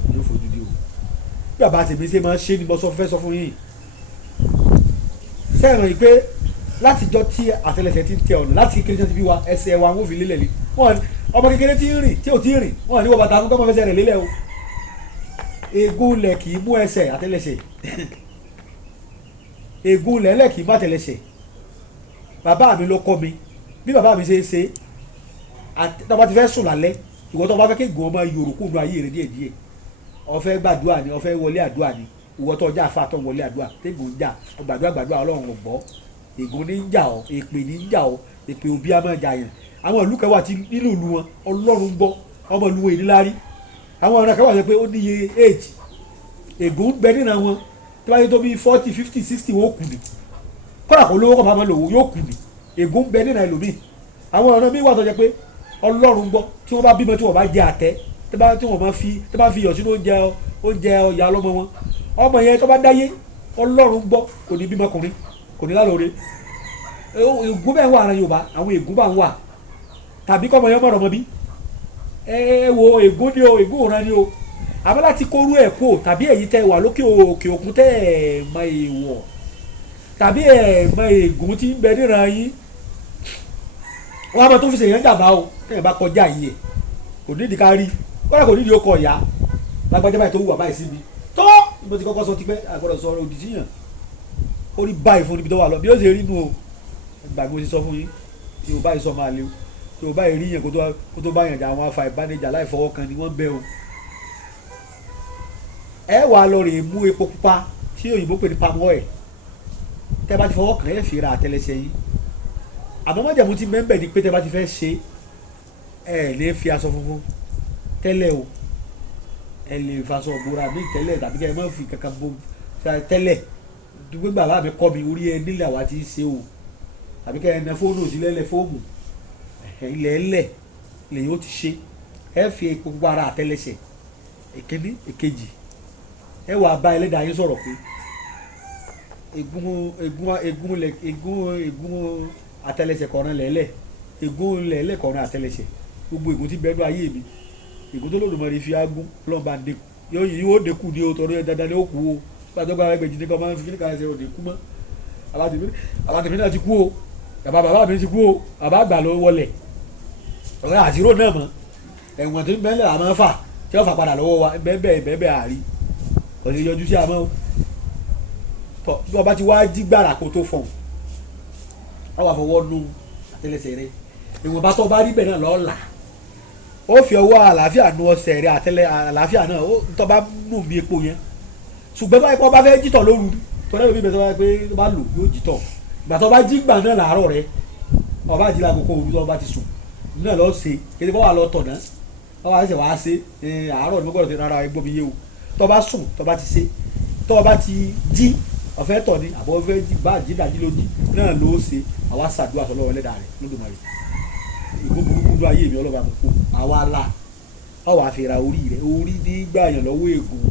èèyàn ò fojú di o bí bàbá tèmi ṣe máa ń ṣe ni mo fẹ́ sọ fún yín sẹ́yìn rìn pé látijọ́ tí àtẹlẹsẹ̀ ti ń tẹ ọ̀nà láti kékeré tí bí wa ẹsẹ̀ wa wọ́n fi lélẹ̀ ni wọ́n ọmọ kékeré tí ń rìn tí ò tí ń rìn wọ́n ní wọ́n bàtà fún kọ́mọ fẹsẹ̀ rẹ̀ lélẹ̀ o egun lẹ̀ kì í mú ẹsẹ̀ àtẹlẹsẹ̀ egun lẹ̀ kì í mú àtẹlẹsẹ̀ bàbá mi ló kọ́ mi bí bàbá mi ṣe é ṣe tó bá ti fẹ́ sùn lálẹ́ ìwọ tó bá fẹ́ kéègùn ọmọ yòrókù nù ayé rẹ̀ díẹ̀díẹ̀ ó fẹ́ gbàdúrà ni ó fẹ́ wọlé àdúrà ni ìwọ tó ọjà àfa tó wọlé àdúrà tẹ́gùn jà gbàdúrà ọlọ́run ò gbọ́ ègún ní ń jà ọ́ èpè ní ń jà ọ́ èpè òbí á máa jà yàn àwọn ìlú kan wà tí nínú ìlú wọn ọlọ́run gbọ́ ọmọ ìlú wọn ìníláárí àwọn ọ̀nà kan wà pé ó níye age ègún bẹ nínú wọn tí wọ́n yẹ tó bí 40 50 60 wọ́n kù ní kọ́dà kó lówó kọ́ bá máa lò yóò kù ní ègún bẹ nínú ẹlòmíì àwọn ọ̀nà míì wà tó jẹ́ pé ọlọ́run gbọ́ tí wọ́n bá bímọ tí wọ́n bá jẹ àtẹ tí wọ́n bá fi iyọ̀ sínú oúnjẹ ọ̀yà ọlọ́mọ wọn ọmọ yẹn tó bá dáyé ọlọ́run gbọ́ kò ní bímọkùnrin kò ní lálóore ègún bẹ́ẹ̀ wà ara Yorùbá àwọn ègún bá ń wà tàbí kọ́mọ yẹn mọ̀rọ̀ mọ́ bí ẹ wo ègún ni o ègún òran ni o àmọ́ láti kórú ẹ̀ kó tàbí èyí tẹ́ wà lókè òkè òkun tẹ́ ẹ̀ mọ èèwọ̀ tàbí ẹ̀ mọ ègún tí ń bẹ níran yín wọ́n á mọ tó fi ṣèyàn jàmbá o tẹ́ ẹ̀ bá kọjá yìí ẹ̀ kò nídìí ká rí kọ́lá kò nídìí ó kọ ìyá lágbájá báyìí tó wù wá báyìí síbi tó mo ti kọ́kọ́ sọ ti pẹ́ àgbọ̀dọ̀ sọ òdì síyàn ó rí báyìí fún níbi tó wà lọ bí ó ṣe rí nu o gbàgbé mo ti sọ fún yín tí o báyìí sọ máa lé o tí o báyìí rí yẹn kó tó bá yàn jà àwọn afa ìbánijà láì fọwọ́ kan ni wọ́n bẹ́ o ẹ wàá lọ rè mú epo pupa tí òyìnbó pè ní palm oil tẹ́ bá ti fọwọ́ kàn ẹ fi ra àtẹ́lẹsẹ̀ yín àmọ́ májàmú ti mẹ́ńbẹ̀ ni pé tẹ́ bá ti fẹ́ ṣe ẹ lè fi aṣọ funfun tẹ́lẹ̀ o ẹ lè faṣọ bora mi tẹ́lẹ̀ tàbí kẹ́ ẹ má fi kankan bo tẹ́lẹ̀ dùgbò bàbá mi kọ́ mi orí ẹ nílẹ̀ àwa ti ṣe o tàbí kẹ́ ẹ na fóònù sílẹ̀ fóòmù ilẹ̀ ẹlẹ̀ lẹ́yìn ó ti ṣe ẹ fi epo pupa ra àtẹ́lẹsẹ̀ èkíní èkejì ẹ wàá bá ẹlẹ́dàá yín sọ̀rọ̀ pé ègún àtẹ́lẹsẹ̀ kọ̀ọ̀ràn lẹ́lẹ̀ ègún lẹ́lẹ̀ kọ̀ọ̀ràn àtẹ́lẹsẹ̀ gbogbo ègún tí bẹ́ẹ̀nu ayé mi ègún tó Olódùmarè fi ágún lọ́n bá ń dínkù yóò dínkù ní o tọrọ ẹ dandan ní ó kú o gbàdúgbà ẹgbẹ̀jì ní kọ́ máa ń fi kíníkà ẹsẹ̀ òde kú mọ́ alátìmí náà ti kú o bàbá mi ti kú o bàbá àgbà ló wọlé ọ̀rẹ́ àtìró náà mọ́ ẹ̀wọ̀n tó ń bẹ́ẹ̀ lẹ́la máa ń fà tí wọ́n fà padà lọ́wọ́ wa bẹ́ẹ̀ àárí kò ní yọjú sí àmọ́ o tọ́ bí wọ́n bá ti wá jí gbàrà kó tó fọ̀n wọ́n wà fọwọ́ nu àtẹ́lẹsẹ̀ rẹ ìwọ̀n bá tọ́ bá rí bẹ́ẹ̀ náà lọ́ọ́ là ó fi ọwọ́ àlàáfíà nu ọsẹ̀ rẹ àtẹ́lẹ̀ àlàáfíà náà ó tọ́ bá nù bí epo yẹn ṣùgbọ́n báyìí kọ́ bá fẹ́ jítọ̀ lóru tọ́lá ìwé bíbẹ̀ tó bá pé tó bá lò yóò jítọ̀ ìgbà tó bá jí gbà náà làárọ̀ rẹ ọba àjílá àkókò òru tó bá ti sùn náà lọ́ọ́ ṣe kéde kọ́ wà lọ́ọ́ tọ̀ náà wọ́n wá ṣe wàá ṣe àárọ̀ ní mọ́gbọ́dọ̀ tó rárá ẹgbọ́n mi yé o tó bá sùn tó bá ti ṣe tó bá ti jí ọ̀fẹ́ tọ̀ ni àbọ̀ ọ̀fẹ́ bá àjídàjí ló jí náà ló ṣe àwa ṣàdúrà sọlọ́wọ́ ẹlẹ́dàá rẹ̀ Olódùmarè ìgbó burúkú ayé mi ọlọ́ba mi kú àwa la ọwọ́ àfẹ́ra orí rẹ̀ orí nígbà yàn lọ́wọ́ ègún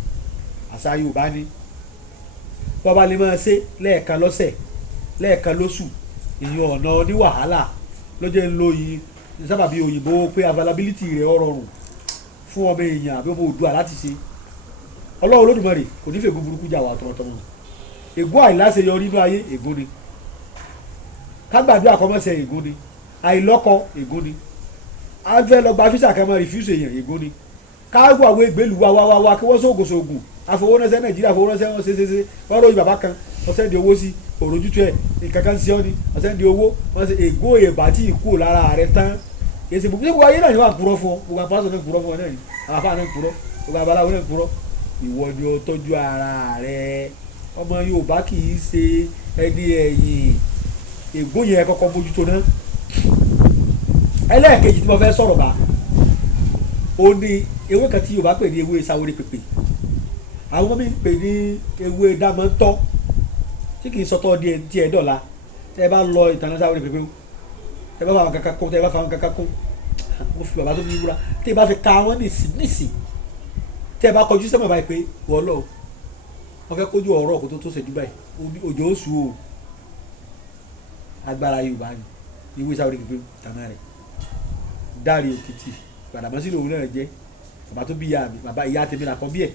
àṣà Yorùbá ni wọ́n bá lè máa ṣe lẹ́ẹ̀kan lọ́sẹ̀ lẹ́ẹ̀kan lóṣù ìyẹn ọ̀nà ní wàhálà ló jẹ́ ń lo yìí sábàbí òyìnbó pé availability rẹ̀ ọ̀rọ̀rùn fún ọmọ èèyàn àbí ọmọ Oòduà láti ṣe Ọlọ́run Olódùmarè kò ní fègún burúkú jà wà tọmọtọmọ ègún àìláṣeyọrí inú ayé ègún ni kágbàdúrà àkọ́mọ́sẹ̀ ègún ni àìlọ́kọ ègún ni àfẹ́ lọ gba físà kan máa refuse èèyàn ègún ni káàgbọ́ àwọn ìgbélú wa kí wọ́n sóògùn àfowóránṣẹ́ Nàìjíríà àfowóránṣẹ́ wọn ṣeéṣeéṣe wọ́n ròyìn bàbá kan wọ́n sẹ́ndì owó sí òròjútu ẹ̀ nǹkan kan sí ọ́ ni wọ́n sẹ́ndì owó wọ́n ṣe ègún èèbà tí ìkú lára rẹ̀ tán èsì gbogbo ayé náà ni wọ́n àpúrọ́ fún ọ gbogbo àpásọ̀ náà purọ́ fún ọ náà ni àwọn afáà náà purọ́ gbogbo abaláwo náà purọ́ ìwọ ni o tọ́jú ara rẹ ọmọ Yorùbá kì í ṣe ẹni ẹ̀yìn ègún yẹn kọ́kọ́ bójútó náà ẹlẹ́ẹ̀kejì tí mo fẹ́ sọ̀rọ̀ bá ó ní ewé kan tí Yorùbá pè ní ewé sáwórí pèpè àwọn ọmọ mi ń pè ní ewé dámọ́ntọ́ tí kì í sọtọ́ di ẹ̀ dọ̀la tẹ́ ẹ bá lọ ìtànà sáwórí pèpè tẹ́ ẹ bá fa àwọn kankan kún tẹ́ ẹ bá fa àwọn kankan kún mo fi bàbá tó ní wúra tẹ́ ẹ bá fi ka wọ́n nísì tẹ́ ẹ bá kọjú sẹ́mọ̀ báyìí pé wọ́n lọ wọ́n fẹ́ kójú ọ̀rọ̀ kó tó ṣẹ́jú báyìí òjò oṣù o agbára Yorùbá ni ewé sáwórí pèpè ìtànà rẹ̀ dárí Èkìtì Gbàdàmọ́sí lòun náà jẹ́ bàbá tó bí ìyá mi bàbá ìyá tèmi làkọ́ bí ẹ̀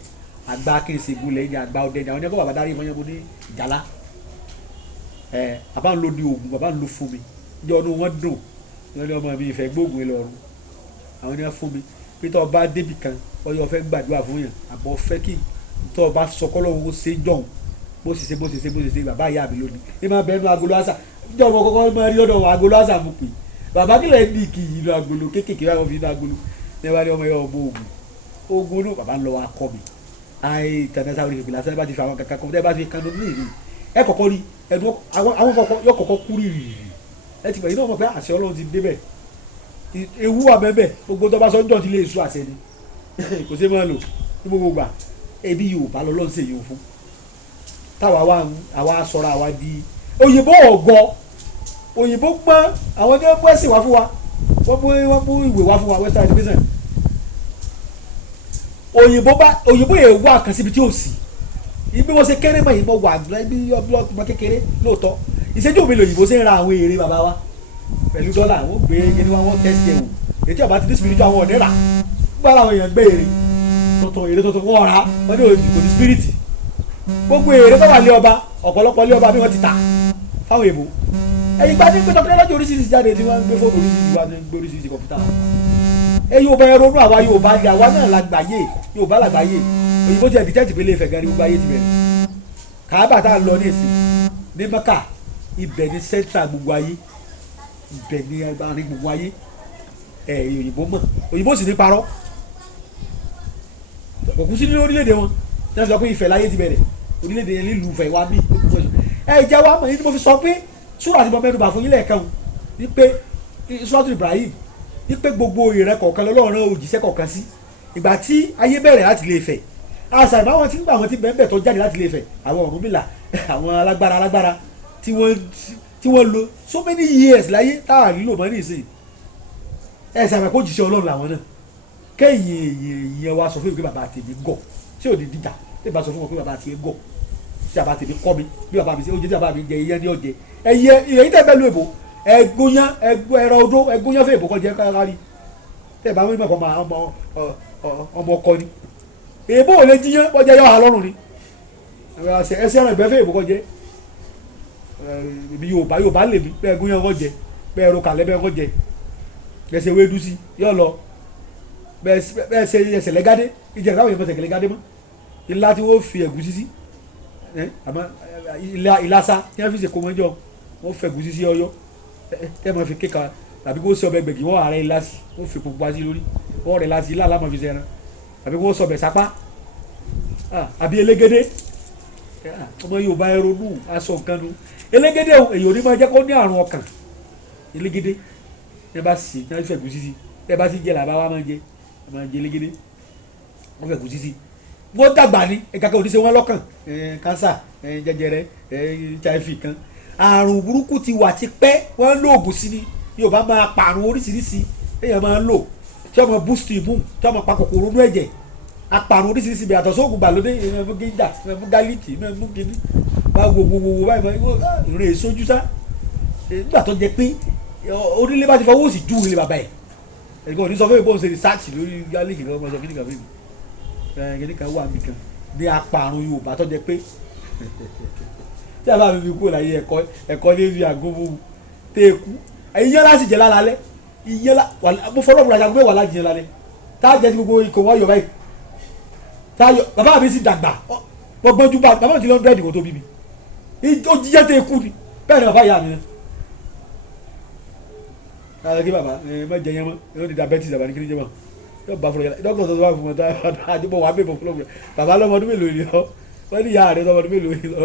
àgbà kìnsìnkú lẹ́yìn àgbà ọdẹ ni àwọn ẹ̀kọ́ bàbá dárí ìfọyín mo ní ìjàlá bàbá ń lo ní oògùn bàbá ń lo fún mi ìjọ ọdún wọn dùn wọn ní ọmọ mi ìfẹ́ gbóògùn ẹ lọ́rùn àwọn ènìyàn fún mi pé tó o bá débì kan ọyọ fẹ́ gbàdúrà fún yàn àbọ̀ fẹ́ kí tó o bá sọkọ́ lọ́wọ́ ó ṣe jọ̀hún bó ṣe ṣe bàbá ìyá mi lónìí ní máa bẹ́ẹ̀ nu agolo àṣà ìjọ ọmọ kọ́kọ́ máa rí ọ̀dọ̀ agolo àṣà mo pè bàbá kílẹ̀ ní kì í inú agolo kéékèèké báyọ̀ fi inú agolo ní wàá ní ọmọ yẹn ọmọ oògùn inú bàbá ń lọ wa kọ́ mi àì tẹ̀lé sáwọn ìfìlà sẹ́ni bá ti fi àwọn kankan kan tẹ́ bá fi kan lórí ìrìn ẹ kọ̀kọ́ rí ẹ̀dùn àwọn kọ̀kọ́ yóò kọ̀kọ́ kú rírì ẹ ti gbà yín náà mọ̀ pé àṣẹ Ọlọ́run ti débẹ̀ ewu àmẹ́bẹ̀ gbogbo tó bá sọ ń dọ̀tí lè sú àṣẹ ni kò sí máa lò ní gbogbo gbà ebi Yorùbá lọ́lọ́ ń ṣe yòó fún táwa àwa sọ̀rọ̀ àwa di òyìnbó ọ̀gọ́ òyìnbó gbọ́n àwọn tó ń pẹ́ sí wá fún wa wọ́n mú ìwé wá fún wa Western education òyìnbó yẹn wá kan síbi tí ò sí ibi wọn ṣe kéré mọ yìí mọ wà ibi ọmọ kékeré lóòótọ́ ìṣẹ́jú mi lòyìnbó ṣe ń ra àwọn èrè bàbá wa pẹ̀lú dọ́là wọ́n gbé kíní wọn tẹ́sí ẹ̀wò ètí ọba ti ní spiritual àwọn ọ̀dẹ́rà gbọ́ àwọn èèyàn gbé èrè tuntun wọ́n ra wọ́n ní òdìbò ní spirit gbogbo èrè tó wà lé ọba ọ̀pọ̀lọpọ̀ lé ọba bí wọ́n ti tà fáwọn èèbò ẹ̀yìn gbá ní pé tọ́kítọ́lọ́jì oríṣiríṣi jáde tí wọ́n ń gbé fóònù oríṣiríṣi wá ní gbé oríṣiríṣi kọ̀ǹpútà Yorùbá ẹ ronú àwa Yorùbá ni àwa náà lágbàáyé Yorùbá lágbàáyé òyìnbó ti ẹ̀ dìtẹ́tì pé lè fẹ̀ gan ni gbogbo ayé ti bẹ̀rẹ̀ Káàbà tá a lọ ní èsì ní Mẹ́kà ibẹ̀ ni central gbogbo ayé ibẹ̀ ni àárín gbogbo ayé òyìnbó mọ̀ òyìnbó sì ní parọ́ kò kú sí ní orílẹ̀-èdè wọn tí wọ́n sọ pé Ifẹ̀ láyé ti bẹ̀rẹ̀ orílẹ̀-èdè yẹn nílùú Ifẹ̀ wa bí ìjà wa mọ̀ ní tí mo fi sọ pé súrà tí mo mẹ́nu bà fún yín lẹ́ẹ̀kan wípé súrà tó Ibrahim wípé gbogbo ìrẹ́ kọ̀ọ̀kan lọ́lọ́run òjíṣẹ́ kọ̀ọ̀kan sí ìgbà tí ayé bẹ̀rẹ̀ láti lè fẹ̀ àṣà ìbáwọn tí ń gbà wọn ti bẹ́ẹ̀ tó jáde láti lè fẹ̀ àwọn Ọ̀rúnmìlà àwọn alágbára tí wọ́n lò so many years láyé táà nílò mọ́ ní ìsìn ẹ̀sìn àmọ́ kó jíṣẹ́ Ọlọ́run làwọn náà kẹ́yìn èèyàn wa sọ fún mi pé bàbá tèmi gọ̀ ṣé ò ní dìjà tí bàbá sọ fún mi pé bàbá tèmi gọ̀ tí bàbá tèmi kọ́ mi bí bàbá mi ṣe oúnjẹ tí bàbá mi jẹ iyán ní ọ̀jẹ̀ ẹ̀yẹ ìrẹ̀yìn tẹ̀ bẹ́ẹ̀ lu èbò ẹ̀gúnyán ẹ̀rọ odó ẹ̀gúnyán fún èbò kọ́ jẹ́ kárí tẹ̀ bá wọn mọ̀ ọmọ ọkọ ni èbó ò lè jíyán wọ́n jẹ́ yọ̀ ha lọ́rùn ni ẹsẹ̀ ẹ̀rọ ìgbẹ́ fún èbò kọ́ jẹ́ ibi Yorùbá lè mi bẹ́ẹ̀ gúnyán kọ́ jẹ bẹ́ẹ̀ ro kàlẹ́ bẹ́ẹ̀ kọ́ jẹ bẹ́ẹ̀ ṣe wédú sí yọ̀ lọ bẹ́ẹ̀ ṣe ẹsẹ̀ lẹ́gádé ìjẹ́ káwọn èèyàn ṣẹ̀kẹ̀ lẹ́gádé mọ́ ilá tí wọ́n fi ẹ̀gúsí sí àmọ́ ìlàsà tí wọ́n fi ṣe kó mọ́jọ́ wọ́n fẹ́ ẹ̀gúsí sí ọyọ́ tẹ́ mọ́ fi kéka tàbí kó ṣe ọbẹ̀ gbẹ̀gì wọ́n ààrẹ ilá sí wọ́n fi pupa sí lórí wọ́n rẹ̀ láti ilá alámọ̀ fi ṣe ẹran tàbí kó ṣọbẹ̀ sápá àbí elégédé ọmọ Yorùbá ẹ ronú aṣọ nǹkan nu elégédé èyí ò ní máa jẹ́ kó ní àrùn ọkàn elégédé ẹ bá sì ní wọ́n fẹ́ ẹ̀gúsí sí ẹ bá sì jẹ́ làbá wa máa jẹ elégédé wọ́n fẹ́ ẹ̀gúsí sí wọ́n dàgbà ní ẹ̀ka kan ò ní ṣe wọ́n lọ́kàn kánsà jẹjẹrẹ HIV kan àrùn burúkú ti wà ti pẹ́ wọ́n ń lo oògùn sí ni Yorùbá máa pààrùn oríṣiríṣi èèyàn máa ń lò tí wọ́n máa boost immune tí wọ́n máa pa kòkòrò inú ẹ̀jẹ̀ apààrùn oríṣiríṣi bẹ̀rẹ̀ àtọ̀ sóògùn gbàlódé ìmọ̀ gíga ìmọ̀ gálíìkì ìmọ̀ kíní bá gbogbo báyìí ìrìn èsojú sá nígbà tó jẹ pé onílé bá ti fọwọ́ sí ju ilé bàbá ẹ̀ ẹ̀gbọ́n ní sọ fún mi bóun ṣe research lórí gálíìkì kan sọ kíní kan fún mi kíní kan wà mí kan ní apààrùn Yorùbá tó jẹ pé tí a bá mi fi kúrò láyé ẹ̀kọ́ ní fi àgóbó téèkú ìyẹn láti jẹ lálẹ́ ìyẹn mo fọlọ́ múra jagun mẹ́wàá láti jẹ lálẹ́ tá a jẹ ti gbogbo ikọ̀ wọ́n yọ báyìí tá a yọ bàbá mi sì dàgbà wọ́n gbọ́njú bá bàbá mi ti lọ bẹ́ẹ̀dì kò tó bí mi ó jíjẹ́ téèkú ni bẹ́ẹ̀ ni bàbá ìyá mi náà láti kí bàbá má jẹ yẹn mọ́ yóò di diabetes bàbá ní kí ni jẹ́ mọ́ yóò bá fọlọ́ yàrá dókítà tó wà fún wọn tá a jẹ́ bọ́ wà á bẹ̀ bọ́ fọlọ́ múra bàbá lọ́mọdún mélòó ni lọ wọ́n ní ìyá rẹ̀ lọ́mọdún mélòó ni lọ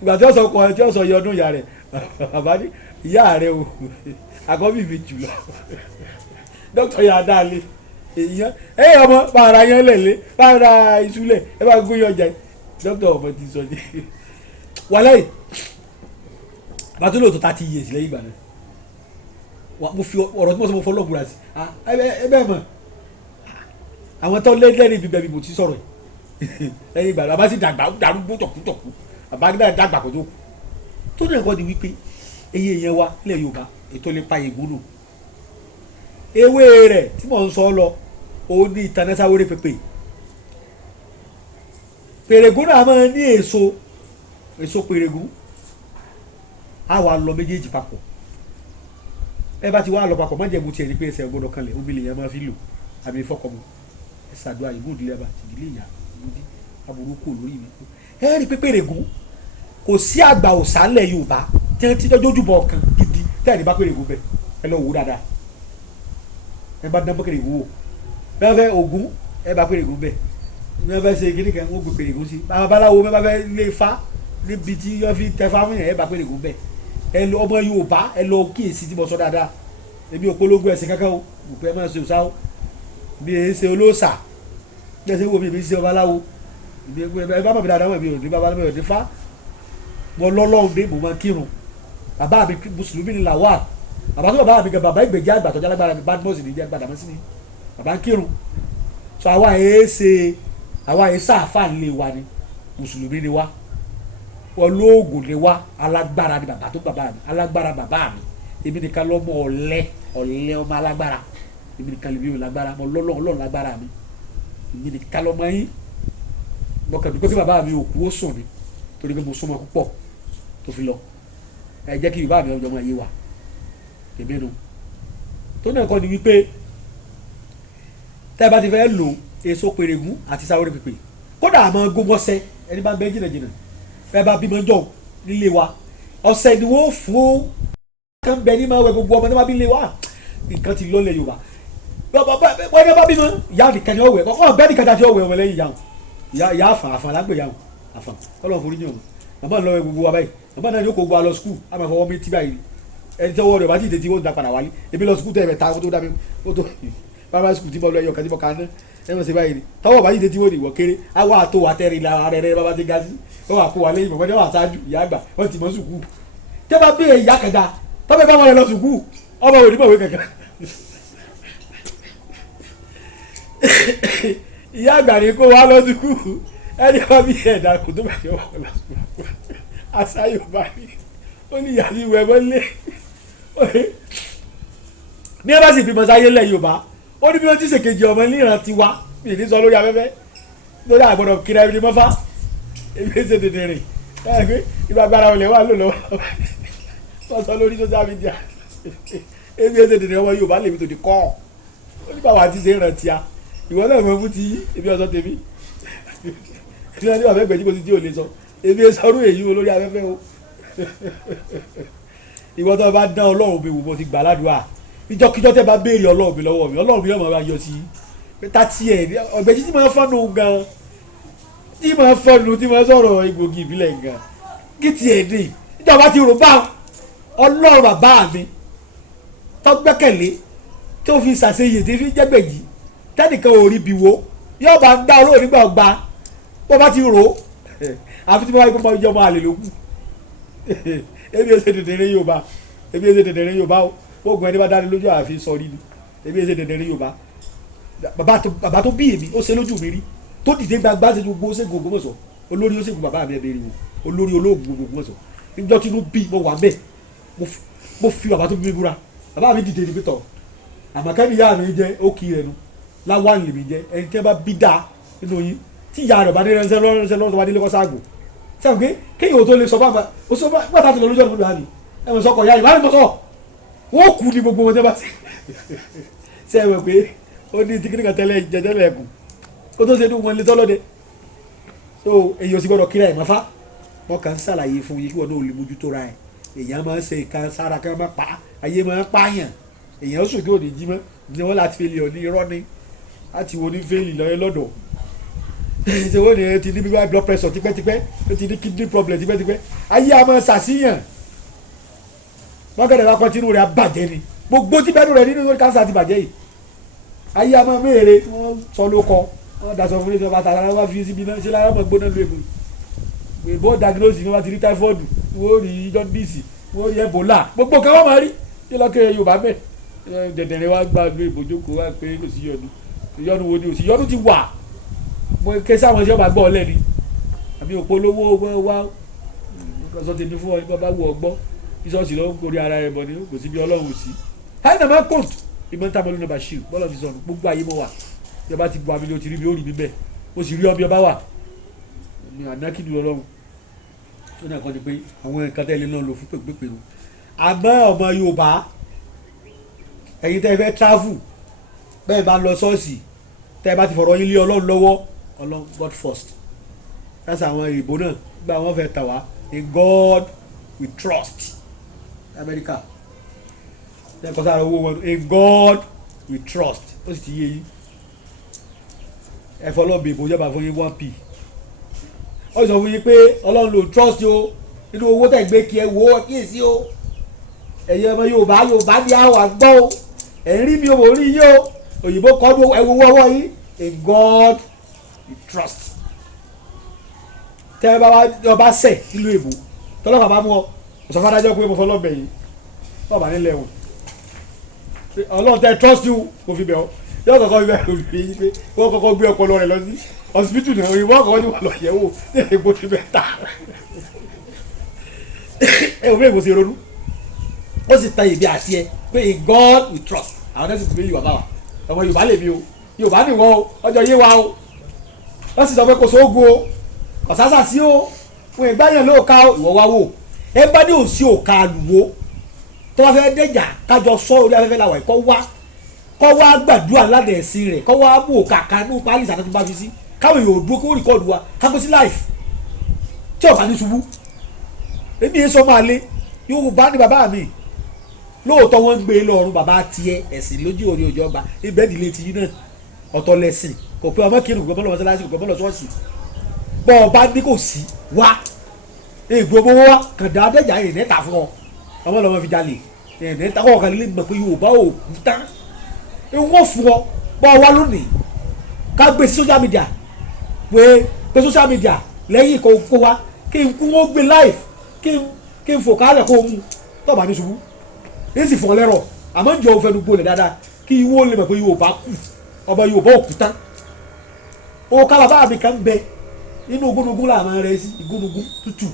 ìgbà tí wọ́n sọ yọ ọdún ìyá rẹ̀ bàbá ní ìyá rẹ̀ o àkọ́bí mi jù lọ dókítà yà á dá lé èèyàn ẹ̀yìn ọmọ bàrà yẹn lẹ̀lé bàrà ìṣúlẹ̀ ẹ bá gbóyè ọjà dókítà ọmọ ti sọ jẹ́ wàlẹ́ bàtú lóòótọ́ 30 years lẹ́yìn ìgbà náà mo fi ọ̀rọ̀ tí mo sọ mo fọ́ lọ́gbùrà sí ẹ bẹ́ẹ̀ mọ̀ àwọn tó lẹ́lẹ́rìí ibi bẹ́ẹ̀ bí mo ti sọ̀rọ̀ yìí lẹ́yìn ìgbà náà bá sì dàgbà darúgbó tọ̀kútọ̀kú àbágídá dàgbà kó tó kù tó dẹ̀ kọ́ di wípé eye yẹn wá ilẹ̀ Yorùbá ètò lè pa ìgbónú ewé rẹ̀ tí mò ń sọ lọ òun ní ìtànẹ́sáwéré pépè pèrègùn náà máa ní èso pèrègùn á wà lọ méjèèjì papọ̀ ẹ bá ti wá lọ papọ̀ má jẹ́ mu tiẹ̀ ní pé ẹsẹ̀ gbọ́dọ̀ kanlẹ̀ omi lè yẹn máa fi lò àbí fọkọ̀mù ẹ ṣàdúrà ìbò ìdílé ẹ̀bà ìdílé ìyá ìdí aburú kò lórí mi ẹ rí pé pèrègùn kò sí àgbà òsàlẹ̀ Yorùbá tí wọ́n ti dọ́jọ́ ojúbọ ọ̀kan gidi tẹ́ ẹ̀ ní bá pèrègùn bẹ̀ ẹ lọ wò dáadáa ẹ bá dán pèrègùn wò bẹ́ẹ̀ fẹ́ Ògún ẹ bá pèrègùn bẹ̀ bẹ́ẹ̀ fẹ́ ṣe kíní kan wọ́n gbé pèrègùn sí babaláwo bẹ́ẹ̀ bá fẹ́ lé fa níbi tí wọ́n fi tẹ fáwọn yẹn ẹ bá pèrègùn bẹ̀ ẹ lọ ọmọ Yorùbá ẹ lọ kíyèsí tí mo sọ dáadáa èmi ò polówó ẹ̀sìn kankan o òpè ẹ máa ṣe òṣà o bí ẹ ṣe olóòṣà bí ẹ ṣe wo mi èmi ṣe babaláwo ẹ bá mọ̀ mi dáadáa mọ̀ mi ò ní babaláwo mi ò ní fa mo lọ́lọ́run dé mo máa kírun bàbá mi mùsùlùmí ni làwà bàbá tó bàbá mi gan bàbá ìgbèjì àgbà tọ́jà lágbára mi badmus ní jẹ́ gbàdámọ́ sí ni bàbá ń kírun so àwa yìí sáàfà nílé wa ni mùsùlùmí ni wa olóògùn ni wá alágbára ni bàbá tó bàbá mi alágbára bàbá mi èmi nìkan lọ́mọ ọ̀lẹ ọmọ alágbára èmi nìkan lè bí òun lágbára mo Ọlọ́run lágbára mi èmi nìkan lọ́mọ yín mọ̀kàn dúpẹ́ kí bàbá mi òkú ó sùn ni torí pé mo súnmọ́ púpọ̀ tó fi lọ ẹ jẹ́ kí bàbá mi ọjọ́ máa yé wa èmi nu tó náà kọ́ ni wípé tẹ́ ẹ bá ti fẹ́ lò èso pèrègún àti sáwọ́rẹ́ pèpè kódà àmọ́ gómọ́sẹ́ ẹni bá ń bẹ́ jìnnàjìnnà ẹ bá bímọ jọ nílé wa ọ̀sẹ̀ ni wọ́n fún kan bẹ ní máa wẹ gbogbo ọmọ ní wọ́n bí lé wa nǹkan ti lọ́lẹ̀ Yorùbá wọ́n ní bá bímọ ìyá nìkan ni ọ̀wẹ̀ kọ́kọ́ bẹ́ẹ̀ nìkan dájú ọ̀wẹ̀ ọmọ lẹ́yìn ìyá àfàn lágbè yàwó àfàn kọ́lọ́ forí yàn màmá ń lọ́wọ́ gbogbo wa báyìí màmá náà ni ó kó gbogbo wa lọ skul àmọ́ ìfọwọ́ mi ti báyìí ẹni tí ọwọ́ rẹ̀ bá ti tètè wọ́n da padà wálé ebi lọ skul tẹ̀ ẹ̀ ta kó tó dá mi kó tó primary school tí mo lọ ẹyọ kan tí mo kà ná ẹ̀wọ̀n ṣe báyìí tọwọ́ bá ti tètè wọ́n ìwọ̀ kéré àwọn àtò àtẹ̀rìn la rẹ̀ bá ti ga sí wọ́n wà kó wa lẹ́yìn mọ̀mọ́dé wà sáájú ìyá àgbà wọ́n ti mọ́ sùkúù tẹ́ bá bẹ́ẹ̀ ìyá kẹta tọ́bẹ̀ bá wọn lọ sùkúù ọmọ òní mọ̀wé kankan ìyá àgbà ni kó wa lọ sùkúù ẹni wá bí ẹ̀dá kò tó bàjẹ́ wọ́n lọ sùkúù àṣà Yorùbá ni ó ní ìyá sí ìwẹ̀ mọ́lẹ̀ ní ẹ bá sì bímọ sáyé lẹ̀ Yorùbá ó ní bí wọ́n ti ṣèkejì ọmọ níran ti wá mi ní sọ lórí afẹ́fẹ́ lórí àgbọ̀dọ̀ kíra ẹbí mọ́fá ebi ṣe tètè rìn ẹ pé ìgbà agbára olè wà lò lọ́wọ́ wọ́n sọ lórí social media ebi ṣe tètè ọmọ Yorùbá lèmi tó di kọ́ ó ní báwa ti ṣe ń rántí a ìwọ náà mọ fún ti ebi ọ̀sán tèmi ìdílé ní ọ̀fẹ́ gbẹ̀jú kò sí tí ò lè sọ ebi sọrú èyí wo lórí afẹ́fẹ́ o ìwọ tó bá dán Ọlọ́run mi wò mo ti gbà ládùúgbà ìjọkíjọ tẹ bá béèrè Ọlọ́run mi lọ́wọ́ mi Ọlọ́run mi yóò máa yọ sí ta tiẹ̀ ọ̀gbẹ́jì tí máa fọ́nù gan tí máa fọ́nù tí máa sọ̀rọ̀ egbògi ìbílẹ̀ gan kí tiẹ̀ dé ìjọba ti rò bá Ọlọ́run bàbá mi tó gbẹ́kẹ̀lé tó fi ṣàṣeyè tí fi jẹ́gbẹ̀jì tẹ́nìkan ò rí bi wo yóò bá ń gbá Ọlọ́run nígbà ọgbà bó bá ti rò àfi tí mo bá yẹ kó mọ ìjọba àlè lókù ebi ẹsẹ̀ dẹ̀dẹ̀rẹ̀ Yorùbá ebi ẹsẹ̀ dẹ̀dẹ̀rẹ̀ Yorùbá o oògùn ẹni bá dáni lójú àfi sọ rí ni ebi ẹsẹ̀ dẹ̀dẹ̀rẹ̀ Yorùbá bàbá tó bí èmi ó ṣe lójú mi rí tó dìde gbangba ṣe gbogbo ṣègùn Ògbómọ̀ṣọ́ olórí ó ṣègùn bàbá mi ẹ bẹ̀rẹ̀ wò olórí olóògùn Ògbómọ̀ṣọ́ níjọ́ tí inú bí mo wà bẹ́ẹ̀ mo fi bàbá tó bí mi búra bàbá mi dìde níbi tọ̀ àmọ̀kẹ́ni ìyá mi jẹ́ ó kì í rẹ̀ nu láwọn lèmi jẹ́ ẹni tí wọ́n bá bí dáa nínú yín tí ìyá rẹ̀ bá dé ránṣẹ́ lọ́rùn tó bá délé kọ́ sáàgùn sẹ́wọ̀n pé kéèyàn tó lè sọ bá ó sọ bá tàbí lójú ọ̀nà olùhàmì ẹ̀wọ̀n sọkọ̀ ìyá ìbáraẹni tó sọ wọ́n kú ní gbogbo wọn tẹ́ bá sí sẹ́wọ̀n pé ó ní tí kíníkan tẹ́lẹ̀ jẹjẹrẹ ẹ̀kùn ó tó ṣe ní wọn lé tọ́lọ́dẹ so èyí ò sì gbọ́dọ̀ kíra ẹ̀ mọ́fá wọn kàn ń ṣàlàyé fún yín kí wọn náà lè mójútó ra ẹ̀ èèyàn máa ń ṣe ìka sára kan máa pa ayé máa ń pààyàn èèyàn sùn kí òní jí mọ́ ní wọn láti fèlè ọ̀ ní irọ́ ni láti wo ní fèlè lọ́dọ̀ ṣe wọ́n ní ti ní bí blood pressure tipẹ́tipẹ́ ó ti ní kidney problem tipẹ́tipẹ́ ayé a máa ṣàṣìyàn lọ́gẹ̀dẹ̀ bá kọ́tínú rẹ̀ á bàjẹ́ ni gbogbo tí bẹ́ẹ̀ rẹ̀ nínú kánsà ti bàjẹ́ yìí ayé a máa méèrè wọ́n sọ ló kọ wọ́n daṣọ fún ilé ìjọba tààrà wọ́n fi síbi náà ṣe lára mọ̀ gbóná lu èbò diagnosis ni wọ́n ti rí typhoid wọ́n rí jaundice wọ́n rí ebola gbogbo kan wọ́n máa rí kí lọ́kẹ́ Yorùbá bẹ́ẹ̀ dẹ̀dẹ̀rẹ̀ wá gba ìbòjókòó wá pé kò sí yọnu wo ni òsì yọnu ti wà mo ké sáwọn iṣẹ́ ọba gbọ́ ọ lẹ́ni àbí òpolówó wá sọ tèmi fún ọ nípa bá wù ọ gbọ́ bísọ̀ọ̀sì ló ń gorí ara ẹ̀ bọ̀ ni kò sí bí Ọlọ́run sí. káyọ̀ náà máa kóòtù ìmọ̀ níta mọ́lú nọ́mbà ṣíù bọ́lá ti sọnù gbogbo ayé mọ́ wà bí ọba ti bu àmì ló ti rí bí ó rí mi bẹ́ẹ̀ ó sì rí ọ bí ọba wà ní ànákìdù Ọlọ́run tó náà kọ́ ni pé àwọn nǹkan tẹ́lẹ̀ náà lò fún pèpèpè o àmọ́ ọmọ Yorùbá ẹ̀yin tẹ́ fẹ́ travel bẹ́ẹ̀ bá lọ ṣọ́ọ̀ṣì tẹ́ bá ti fọ̀rọ̀ yín lé Ọlọ́run lọ́wọ́ Ọlọ́run God first that's àwọn ìbò náà gba àwọn fẹ́ tà wá in God we trust America tẹ́ kọ́ sára owó wọn in God we trust ó sì ti yé yín ẹ̀fọ́ Ọlọ́run bèbò yọba fún yín 1p ó sọ fún yín pé Ọlọ́run ló trust yo nínú owó tẹ̀ gbé kí ẹ wò ó kíyèsí o ẹ̀yin ọmọ Yorùbá ní àwọn àgbọ̀ o ẹ̀ ń rí mi ò rí yín o òyìnbó kọ́ ní ẹ̀wọ̀ wọ́wọ́ yín in God we trust tẹ́ ẹ bá wá ọba sẹ̀ nílùú èbó tọ́lọ́pàá bá mú ọ ọ̀sán fàdájọ́ pé mo fọ́ lọ́bẹ̀ yìí bọ́ọ̀bà nílẹ̀ wọn Ọlọ́run tẹ́ trust you mo fi bẹ̀ ọ́ yóò kọ́kọ́ bẹ̀ olùgbé yìí pé wọ́n kọ́kọ́ gbé ọpọlọ rẹ̀ lọ sí hospital náà òyìnbó kọ́kọ́ ní wọ́n lọ yẹ̀wò ní èbó ti bẹ̀ ta ẹ ò bẹ́ẹ̀ mo ṣe ronú ó sì tan ìbí àti ẹ pé in God we trust àwọn ẹ̀sìn tó Yorùbá wa ọmọ Yorùbá lè mi o Yorùbá nìwọ o ọjọ́ yé wa o wọ́n sì sọ pé kò sóògùn o ọ̀sásà sí o fún ìgbàyàn ló ka ìwọ wá wò ẹ bá ní òsì òka àlùwò tó wá fẹ́ dẹ́jà kájọ sọ orí afẹ́fẹ́ làwà kọ́ wá gbàdúrà ládẹ̀ ẹ̀sìn rẹ̀ kọ́ wá mú òkà kanú pálí ìsàtọ́ tó bá fi sí káwọn èèyàn dúró kó rìkọ́ọ̀dù wa kágbé sí láìfù tí ọ̀bá ní ṣubú èmi yẹn sọ máa lé Yorùbá ní bàbá mi lóòótọ́ wọ́n ń gbé lọ́rùn bàbá tiẹ̀ ẹ̀sìn lójú orí òjò ọgbà ibẹ̀ ìdílé tiyín náà ọ̀tọ̀ lẹ́sìn kò pé ọmọ kírun gbọmọ lọ mọ́sálásí kò gbọmọ lọ ṣọ́ọ̀ṣì bọ́ ọba ní kò sí wá ègbòmọ wá kàn dá abẹ́jà yìí nẹ́ta fún ọ ọmọ lọ́mọ fi jalè nẹ́ta kọ́ ọ̀kan lè mọ̀ pé Yorùbá ò kú tán wọ́n fún ọ bọ́ wá lónìí ká gbé sí social media pé social media lẹ́yìn kò kó wa kí n kú wọ́n gbé live kí n fò kálẹ̀ kó mú tọ́ba ní ṣubú èsì fún ọ lẹ́rọ̀ àmọ́ ìjọ òfẹ́nu gbolẹ̀ dáadáa kí ìwọ lè mọ̀ pé Yorùbá kù ọba Yorùbá ò kú tán o ká bàbá mi kan bẹ nínú ogúnugún làwọn rẹ sí igúnugún tútù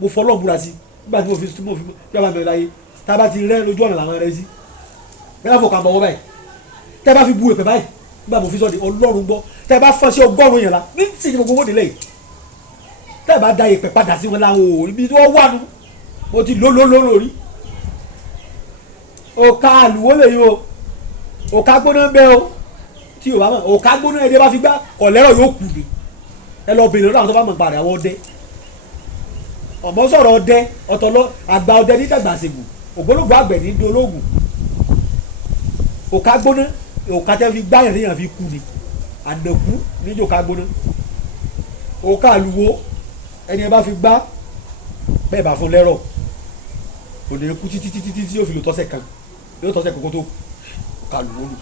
mo fọlọ́ múra sí nígbà tí mo fi bàbá mi láyé tá a bá ti rẹ lójú ọ̀nà làwọn rẹ sí bẹ́ẹ̀ bá fọ kàn bọ̀wọ́ báyìí tẹ́ bá fi bu èpè báyìí nígbà mo fi sọ de Ọlọ́run gbọ́ tẹ́ bá fọ́ sí 100 yẹn la ní tí gbogbo owó délé yìí tẹ́ bá da èpè padà sí wọn láwọn òòrùn ibi tí wọ́n wà nù mo ti lórí òkà àlùwọ́ lè yí o òkà gbóná ń bẹ o tí o bá mọ̀ òkà gbóná ẹ̀dẹ́ bá fi gbá ọ̀lẹ́rọ̀ yóò kù ni ẹ lọ bèèrè lọ́dọ̀ àwọn tó bá mọ̀ parẹ́ àwọn ọdẹ ọmọ sọ̀rọ̀ ọdẹ ọ̀tọ̀lọ́ àgbà ọdẹ ní dàgbàsẹ̀gùn ògbólógbò àgbẹ̀ ní dolóògùn òkà gbóná òkà tẹ́ fi gbá yẹn téèyàn fi kú ni àdàkú níjó òkà gbóná òkà àlùwọ́ ẹni ẹ bá fi gbá bẹ́ẹ̀ bá fún lẹ́rọ̀ òní kú títí tí yóò fi lò tọ́sẹ̀ kan yóò tọ́sẹ̀ kókó tó òkà àlùwọ́ nù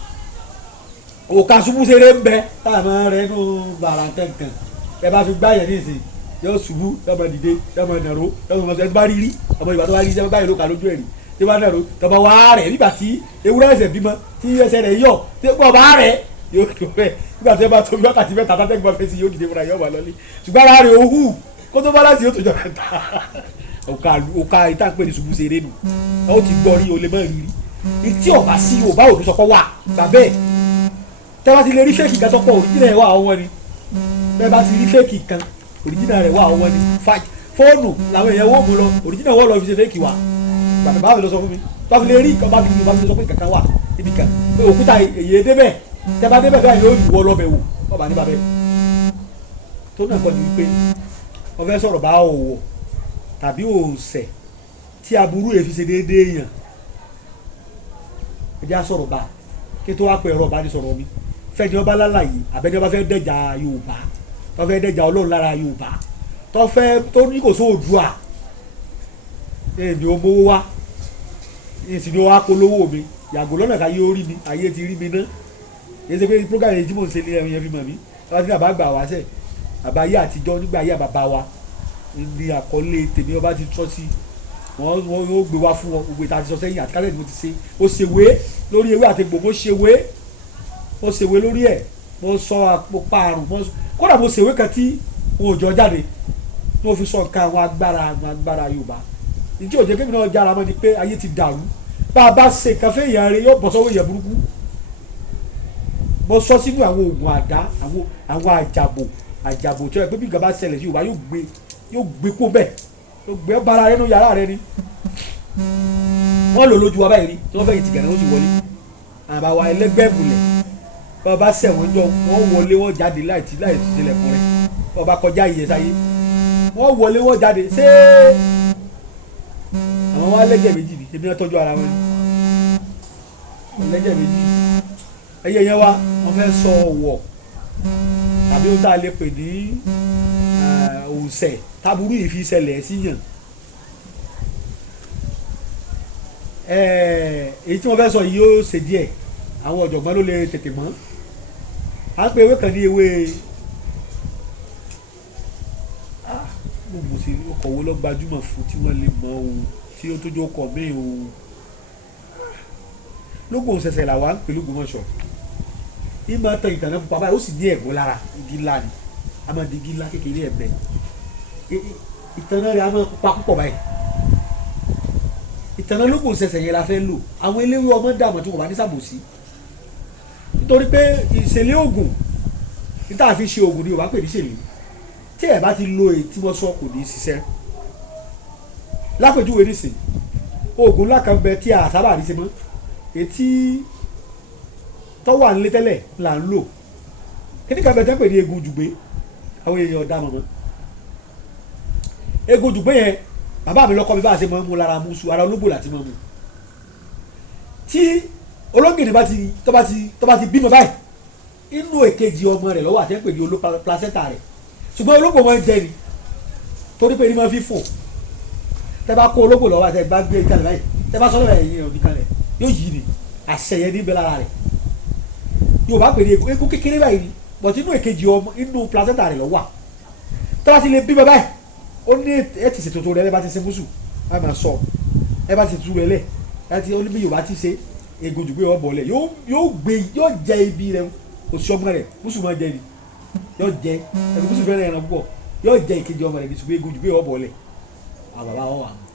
òkà ṣubú ṣeré ń bẹ táwọn rẹ nù bàrà kankan ẹ bá fi gbá yẹn ní ìsìn yóò ṣubú yọmọ dìde yọmọ nàró yọmọ ẹ bá rí rí ọmọ ìgbà tó bá rí rí báyìí ló kà lójú ẹ rí tí bá nàró tọmọ wá rẹ nígbà tí ewúrẹ́ ẹsẹ̀ bímọ tí ẹsẹ̀ rẹ yọ tí pọ̀ bá rẹ yóò tó bẹ́ẹ̀ nígbà tí ẹ bá tó wákàtí mẹ́ta tátẹ́gbọ́n fẹ́ sí yóò dìde fúnra yóò wà lọ́lé ṣùgbọ́n ara rẹ òhù kó tó bá láti yóò tó jọ mẹ́ta òkà ìtàpẹ́ ní ṣubú ṣeré nù ó ti gbọ́ rí o lè mọ́ rí rí tí ọ̀bá sí Yorùbá òdu sọpọ̀ wà gbàbẹ́ tẹ́wá ti lè rí fẹ́ẹ̀kì kan tọ́pọ̀ òrìjìnà rẹ̀ wà ọwọ́ ni bẹ́ẹ̀ bá ti rí fẹ́ẹ̀kì kan òrìjìnà rẹ̀ wà ọwọ́ ni fóònù làwọn èèyàn wọ́n mú lọ òrìjìnà wọ́n lọ fi ṣe fẹ́ẹ̀kì wa gbàgbé báwo lọ sọ fún mi tó fi lè rí nǹkan bá fi sọ pé kankan wà níbi kan pé òkúta èyí débẹ̀ tẹ́ bá débẹ̀ bẹ́ẹ̀ yóò wọ́ lọ́bẹ̀ wò ọba ní babẹ́ tó náà kọ́ ni wípé wọ́n fẹ́ sọ̀rọ̀ bá òwò tàbí òòsẹ̀ tí aburú èfi ṣe déédéé yàn ẹ jẹ́ sọ̀rọ̀ bá kí tó wá pé ẹ̀rọ ìbánisọ̀rọ̀ mi fẹ́ni ọba lálàyé àbẹ́ni ọba fẹ́ dẹ̀jà Yorùbá tó fẹ́ dẹ̀jà Ọlọ́run lára Yorùbá tó ní kò sóòdùà èmi ò mówó wá ìsìn ni ó wá polówó mi yàgò lọ́nà ká yóò rí mi ayé ti rí mi ná èyí ṣe pé program yìí tí mò ń ṣe ní ẹ̀rọ yẹn fi mọ̀ mí ọba tí bàbá gbà wá sẹ̀ bàbá ayé àtijọ́ nígbà ayé bàbá wa ní àkọlé tèmi ọba ti tọ́ sí wọ́n yóò gbé wá fún wọn gbogbo ìta ti sọ sẹ́yìn àti kálẹ̀ ni mo ti ṣe ó ṣèwé lórí ewé àti egbò mo ṣèwé lórí ẹ̀ mo sọ àpò paarùn kódà mo ṣèwé kan tí wọn ò jọ jáde mo fi sọ nǹkan àwọn agbára Yorùbá ìdí òjò kébì náà jára mọ́ ni pé ayé ti dàrú bá a bá ṣe nǹkan fẹ́ èèyàn rẹ yóò bọ́ sọ́wọ́ èèyàn burúkú mo sọ sínú àwọn oògùn àdá àwọn àjàbò tí wọ́n pé bí nǹkan bá ṣẹlẹ̀ sí Yorùbá yóò gbé kó bẹ́ẹ̀ yóò gbé bara rẹ nínú yàrá rẹ ni wọ́n lò lójú wa báyìí rí tí wọ́n fẹ́ yìí ti gẹ̀rẹ́ wọ́n sì wọlé àbáwá ẹlẹ́gbẹ́ ìbùlẹ̀ bá a bá sẹ̀wọ̀n jọ wọ́n wọlé wọ́n jáde láì tilẹ̀kùn rẹ̀ bá a bá kọjá ìyẹ̀sáyé wọ́n wọlé wọ́n jáde ṣé àwọn wa lẹ́jẹ̀ méjì ni ebi náà tọ́jú ara wọn ni lẹ́jẹ̀ méjì ẹyẹ yẹn wa wọ́n fẹ́ sọ ọ̀wọ̀ tàbí ó tá a lè pè ní òǹsẹ̀ táburú yìí fi ṣẹlẹ̀ síyàn èyí tí wọ́n fẹ́ sọ yìí yóò ṣe díẹ̀ àwọn ọ̀jọ̀gbọ́n ló lè tètè mọ̀ à ń pe ewé kan ní ewé mo sì ọkọ̀ wo ló gbajúmọ̀ fún tí wọ́n lè mọ̀ o tí ó tójú ọkọ̀ mi o lóògùn ṣẹ̀ṣẹ̀ làwa ń pè l'Ógbómọ̀ṣọ́ ìmọ̀ tán ìtàn náà pupa báyìí ó sì ní ẹ̀gbọ́n lára igi ńlá ni a máa di igi ńlá kékeré ẹ̀bẹ̀ ìtàn náà rẹ̀ a máa pupa púpọ̀ báyìí ìtànà ológun ṣẹ̀ṣẹ̀ yẹn la fẹ́ lò àwọn eléwé ọmọ dààmú tí wọ́n bá ní sàbòsí nítorí pé ìṣẹ̀lẹ̀ oògùn níta fi ṣe oògùn ni Yorùbá pè ní ṣèlè tí ẹ̀ bá ti lo èyí tí wọ́n sọ kò ní ṣiṣẹ́ lápèjúwe nísìnyí oògùn ńlá kan bẹ tí a sábà rí ṣe mọ́ etí tọ́wọ́ ànílé tẹ́lẹ̀ là ń lò kíní kan bẹ tẹ́ pè ní egun jùgbé àwọn èèyàn ọ̀dà mọ̀mọ́ egun jùgbé yẹn bàbá mi lọ́kọ́ mi bá a ṣe mọ́ mu lára musu ara ológbò láti mọ́ mu tí ológìnní tó bá ti bímọ báyìí inú èkejì ọmọ rẹ̀ lọ́wọ́ àti ẹ̀ pè ní placenta rẹ̀ ṣùgbọ́n ológbò wọn jẹ ni torí pé ní máa fi fò tẹ́ bá kó ológbò lọ́wọ́ àti ẹ̀ bá gbé kalẹ̀ báyìí tẹ́ bá sọ́dọ̀ ẹ̀yìn òbí kalẹ̀ yóò yí ni àṣẹ yẹn níbẹ̀ lára rẹ̀ yóò bá pè ní egun kékeré báyìí ni bọ̀tí inú èkejì ọmọ inú placenta rẹ̀ lọ́wọ́ tẹ́ bá ti lè bímọ báyìí ó ní ẹ ti ṣètò tó rẹ ẹ bá ti ṣe mùsù ẹ máa sọ ẹ bá ti tu rẹ lẹ láti ó ní bí Yorùbá ti ṣe egun jùgbé ọbọ lẹ yóò jẹ ibi rẹ oṣù ọmọ rẹ mùsù máa jẹ ni yóò jẹ ẹbí mùsù fẹ́ràn ẹran púpọ̀ yóò jẹ ìkejì ọmọ rẹ ní ṣùgbọ́n egun jùgbé ọbọ lẹ àwọn bàbá wọn wà mọ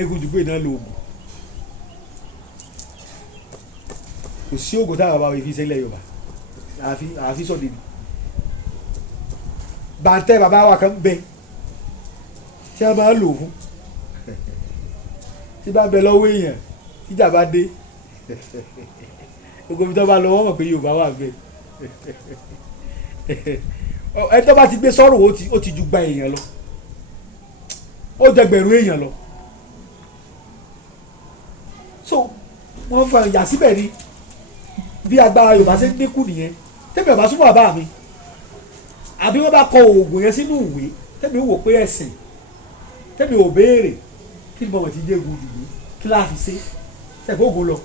egun jùgbé náà lo oògùn kò sí oògùn táwọn bàbá wọn fi ṣẹlẹ̀ Yorùbá àfi sọdẹ ni bàtẹ bàbá wa kan bẹ tí a máa lò fún tí bá bẹ lọ́wọ́ èèyàn tíjà bá dé gbogbo ibi tó bá lọ wọ́n mọ̀ pé Yorùbá wà bẹ́ẹ̀ ẹ tó bá ti gbé sọ́rọ̀ ó ti ju gba èèyàn lọ ó dẹgbẹ̀rún èèyàn lọ so wọ́n fa ìyà síbẹ̀ ni bí agbára Yorùbá ṣe ń dínkù nìyẹn tẹ́mi ọ̀bá súnmọ́ bàbá mi àbí wọ́n bá kọ oògùn yẹn sínú ìwé tẹ́mi wò pé ẹ̀sìn tẹ́mi ò béèrè kí ni bọ́mọ̀ ti jẹ́ egun jùlọ kí láà fi ṣe ṣẹ̀gbọ́n ògo lọ.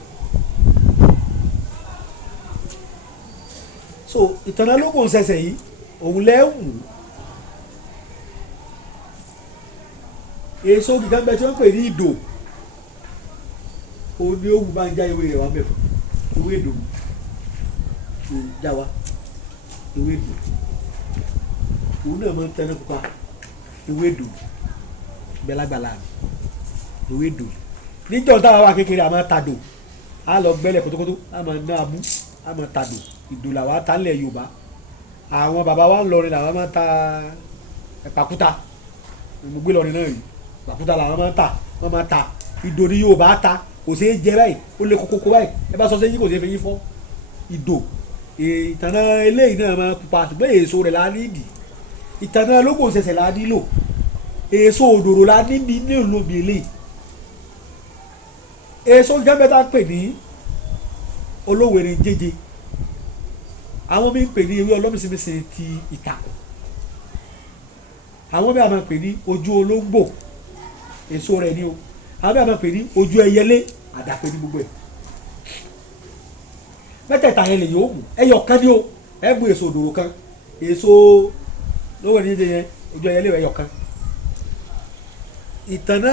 so ìtànà ológun ṣẹ̀ṣẹ̀ yìí òun lẹ́wù èso gígan bẹ tí wọ́n pè ní ìdò òun ni ó wù bá ń já ewé rẹ̀ wá bẹ̀ fún ewé ìdò já wa ewé ìdò òun náà máa ń tẹnu pupa ewé ìdò gbẹlagbala ewé ìdò níjọ́ táwa wà kékeré a máa tàdò a lọ gbẹ́lẹ̀ kótókótó a máa ná abú a máa tàdò ìdò làwa ta ńlẹ̀ Yorùbá àwọn bàbá wa ń lọrin làwọn máa ta pàkúta mo gbé lọrin náà yìí pàkúta làwọn máa ta wọ́n máa ta ìdò ní Yorùbá ta kò ṣeé jẹ báyìí ó lè kókókó báyìí ẹ bá sọ sẹ́yìn kò ṣeé fi yín fọ́ ìdò ìtànà eléyìí náà máa pupa ṣùgbọ́n èso rẹ̀ la nídìí ìtànà ológun ṣẹ̀ṣẹ̀ la nílò èso òdòdó la níbi ní olóbi eléyìí èso gẹ́gẹ́ pè ní olówèrè jẹjẹ àwọn mi ń pè ní ewé ọlọ́mísìmísì ti ìtàkùn àwọn mi àmà pè ní ojú olóńgbò èso rẹ̀ ni o àwọn mi àmà pè ní ojú ẹyẹlé àdàpè ní gbogbo ẹ̀ mẹ́tẹ̀ẹ̀ta yẹn lè yóò mú ẹyọ kan ní o ẹ mú èso òdòdó kan èso olówèrè jẹjẹ yẹn ojú ẹyẹlé ẹyọ kan ìtànà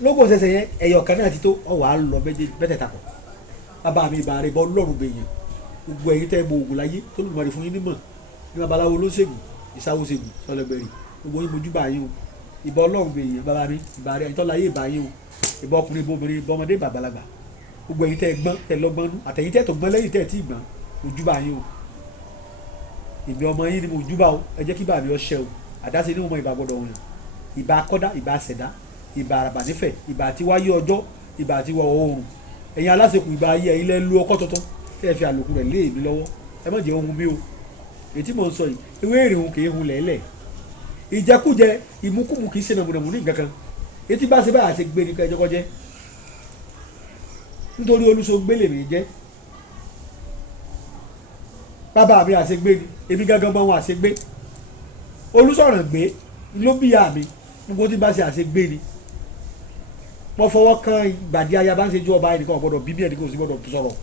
lógún ṣẹ̀ṣẹ̀ yẹn ẹyọ kan náà ti tó ọwọ́ á lọ mẹ́tẹ̀ẹ̀ta pọ̀ bàbá mi ìbà rẹ̀ bọ́ lọ́rùn bẹ̀yẹn gbogbo ẹ̀yin tẹ́ mọ ògùn láyé tó lùmọ̀rì fún yín nímọ̀ ní babaláwo olóṣègùn ìsáwóṣègùn sọlẹ̀gbẹ̀rì gbogbo yín mojú bá yín o ìbà ọlọ́run bẹ̀yẹn bàbá mi ìbà rẹ̀ ẹ̀yin tó láyé ìbà yín o ìbà ọkùnrin ìbà obìnrin ìbà ọmọdé ìbà àgbàlagbà gbogbo ẹ̀yin tẹ́ gbọ́n tẹ́ lọ́gbọ́n nú àtẹ̀yin tẹ́ tó gbọ́n lẹ́yìn tẹ́ tí gbọ́n mojú bá yín o ìbà ọmọ yín ni mojú bá o ẹ jẹ́ kí bàbá mi ọ ṣẹ o àdáṣe ní ọmọ ìbà gbọdọ̀ wọn ìbà akọ́dá ìbà àṣẹ̀dá ìbà àràbànífẹ̀ ìbà àtiwáyé ọjọ́ ìbà àtiwọ̀ oòrùn ẹ̀yin aláṣekù ìbà ayé ẹ̀yin lẹ́ lu ọkọ́ tuntun tẹ́ ẹ fi àlòkù rẹ̀ lé èmi lọ́wọ́ ẹ má jẹ́ ohun bí o ètí mò ń sọ yìí ewé èrìhùn kì í hun lẹ́lẹ̀ ìjẹkújẹ ìmúkùmù kì í ṣe nàmùnàmù ní nǹkan kan etí bá ṣe báyà ṣe gbé ní kẹjọkọjẹ nítorí olùsọ gbélé mi jẹ bàbá mi àṣegbé ni èmi gángan bá wọn àṣegbé olùsọ̀ràn gbé ló bíyà mi gbogbo tí bá ṣe àṣegbé ni mo fọwọ́ kan ìgbàdí ayaba ń ṣe ju ọba ẹnìkan ọ̀gbọ́dọ̀ bíbí ẹnìkan ò sí gbọ́dọ̀ sọ̀rọ̀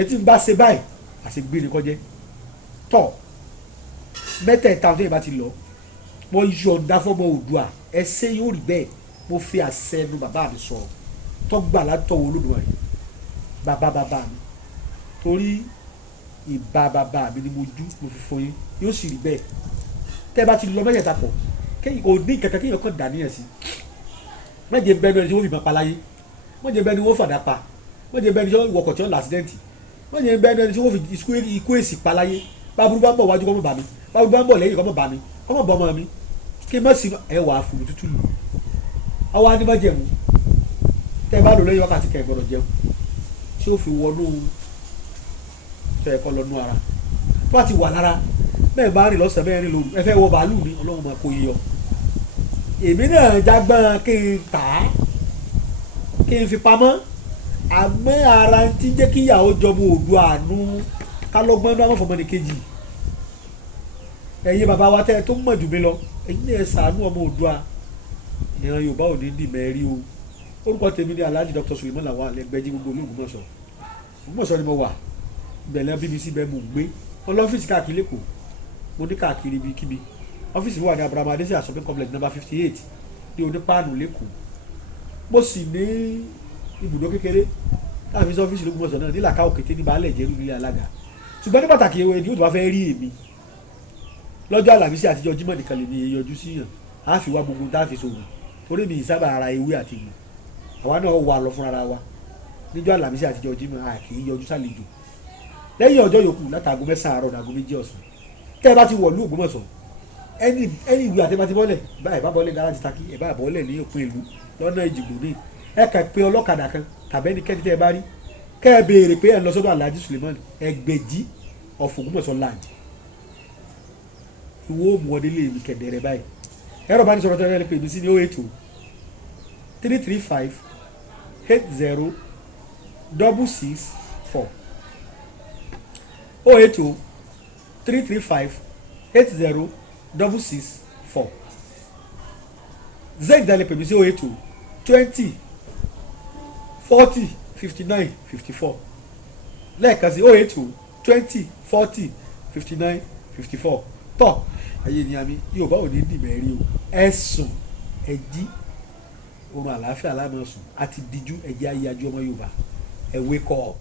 ètí ń bá ṣe báyìí àṣegbé ni kọjẹ́ tọ̀ mẹ́tẹ̀ẹ̀ta tó yẹ bá ti lọ mo yọ̀ǹda fọ́mọ Oòduà ẹsẹ̀ yóò rí bẹ́ẹ̀ mo fi àṣẹ ẹnu bàbá mi sọ̀rọ̀ tọ́gbà látọ̀wọ́ Olódùmarè bàbá mi torí ìbà bàbá mi ni mo jú mo fi fún yín yóò sì rí bẹ́ẹ̀ tẹ́ bá ti lọ mẹ́tẹ̀ẹ̀ta pọ̀ kéyìn ò ní kankan kéyìn ọkàn dàníyàn sí mẹ́jẹ bẹ́ẹ̀ ni wọ́n fi máa pa láyé mẹ́jẹ bẹ́ẹ̀ ni wọ́n fàdá pa mẹ́jẹ bẹ́ẹ̀ ni wọ́n wọkọ̀ tí wọ́n làásídẹ́ǹtì mẹ́jẹ bẹ́ẹ̀ ni wọ́n fi ikú èsì pa láyé báburú bá ń bọ̀ wájú kọ́ mọ̀ bá mi báburú bá ń bọ̀ lẹ́yìn kọ́ mọ̀ bá mi kọ́ mọ̀ bọ́ ọmọ mi kí n má sí ẹ wà á fún mi tútù lù àwọn anímọ̀jẹ̀mú tẹ́ ẹ bá lò lẹ́yìn wákàtí kẹ́ ẹ gbọ́dọ̀ jẹun tí ó fi wọnú tẹ́ ẹ kọ́ lọ́nú ara tó bá ti wà lára bẹ́ẹ̀ bá rìn lọ́sàn-án bẹ́ẹ̀ rìn lóru ẹ fẹ́ wọ bàálù ni ọlọ́run máa kó yíyọ èmi náà jágbọ́n kí n tà á kí n fi pamọ́ àmọ́ ara ti jẹ́ kí ìyàwó jọmọ òdu àánú kálọ́gbọ́n náà fọmọ ní kejì ẹ̀yin bàbá wa tẹ́ ẹ tó mọ̀ jù mí lọ ẹ̀yin náà ẹ ṣàánú ọmọ Oòduà ìran Yorùbá ò ní dì mẹ́rí o orúkọ tèmi ní Alhaji Dr. Suleiman Lawal Ẹgbẹ́jí gbogbo olú Ògbómọ̀ṣọ́ Ògbómọ̀ṣọ́ ni mo wà ìbẹ̀lẹ̀ BBC bẹ́ẹ̀ mò ń gbé ọlọ́fíìsì káàkiri lẹ́kọ̀ọ́ mo ní káàkiri ibikíbi ọ́fíìsì mi wà ní Abraham Adesina shopping complex number 58 ní onípaànù lẹ́kọ̀ọ́ mo sì ní ibùdó kékeré káàfin sí ọ́fíìsì l'Ógbómọ̀ṣọ́ náà nílàkà òkété ní baálẹ̀ ìjẹ́rú nílé alága ṣùgbọ́n ní pàtàkì ewé ni yóò tó bá fẹ́ rí èmi lọ́jọ́ àlàmísì àtijọ́ Jímọ̀ nìkan lè ní yọjú sí yàn á fi wá gbogbo tá a fi sòrò torí mi ìsábà ara ewé àti ìlú àwa náà wà lọ fúnra wa níjọ́ àlàmísì àtijọ́ Jímọ̀ a kì í yọjú sálejò lẹ́yìn ọjọ́ yòókù látàgò 9 àárọ̀ dàgò 2 ọ̀sán tẹ́ ẹ bá ti wọ̀ ní Ògbómọ̀ṣọ́ ẹni ìwé àti ẹ bá ti bọ́lẹ̀ báyìí bá bọ́lẹ̀ dára ti takí ẹ bá bọ́lẹ̀ ní òpin ìlú lọ́nà Ìjìgbò ní ẹ kà pé ọlọ́kadà kan tàbí ẹnikẹ́ni tẹ́ ẹ bá rí kẹ́ ẹ béèrè pé ẹ lọ sọ́dọ̀ Alhaji Suleiman Ẹgbẹ́jí of Ògbómọ̀ṣọ́ land ìwọ òmù ọdẹ lè mi kẹ̀dẹ̀rẹ̀ báyìí ẹ̀rọ bá ní sọ̀rọ̀ tẹ́lẹ̀ pé mi sí ní 080 335 80 664 080 335 80 664 zen dalẹ̀ pè mí sí 080 20 40 59 54 lẹ́ẹ̀kan sí 080 20 40 59 54 tọ́ ayé ni àmì Yorùbá ò ní dìbẹ̀ rí o ẹ sùn ẹ jí oorun àlàáfíà lámọ̀ sùn àti díjú ẹ jẹ́ ayé ajú ọmọ Yorùbá ẹ wake up.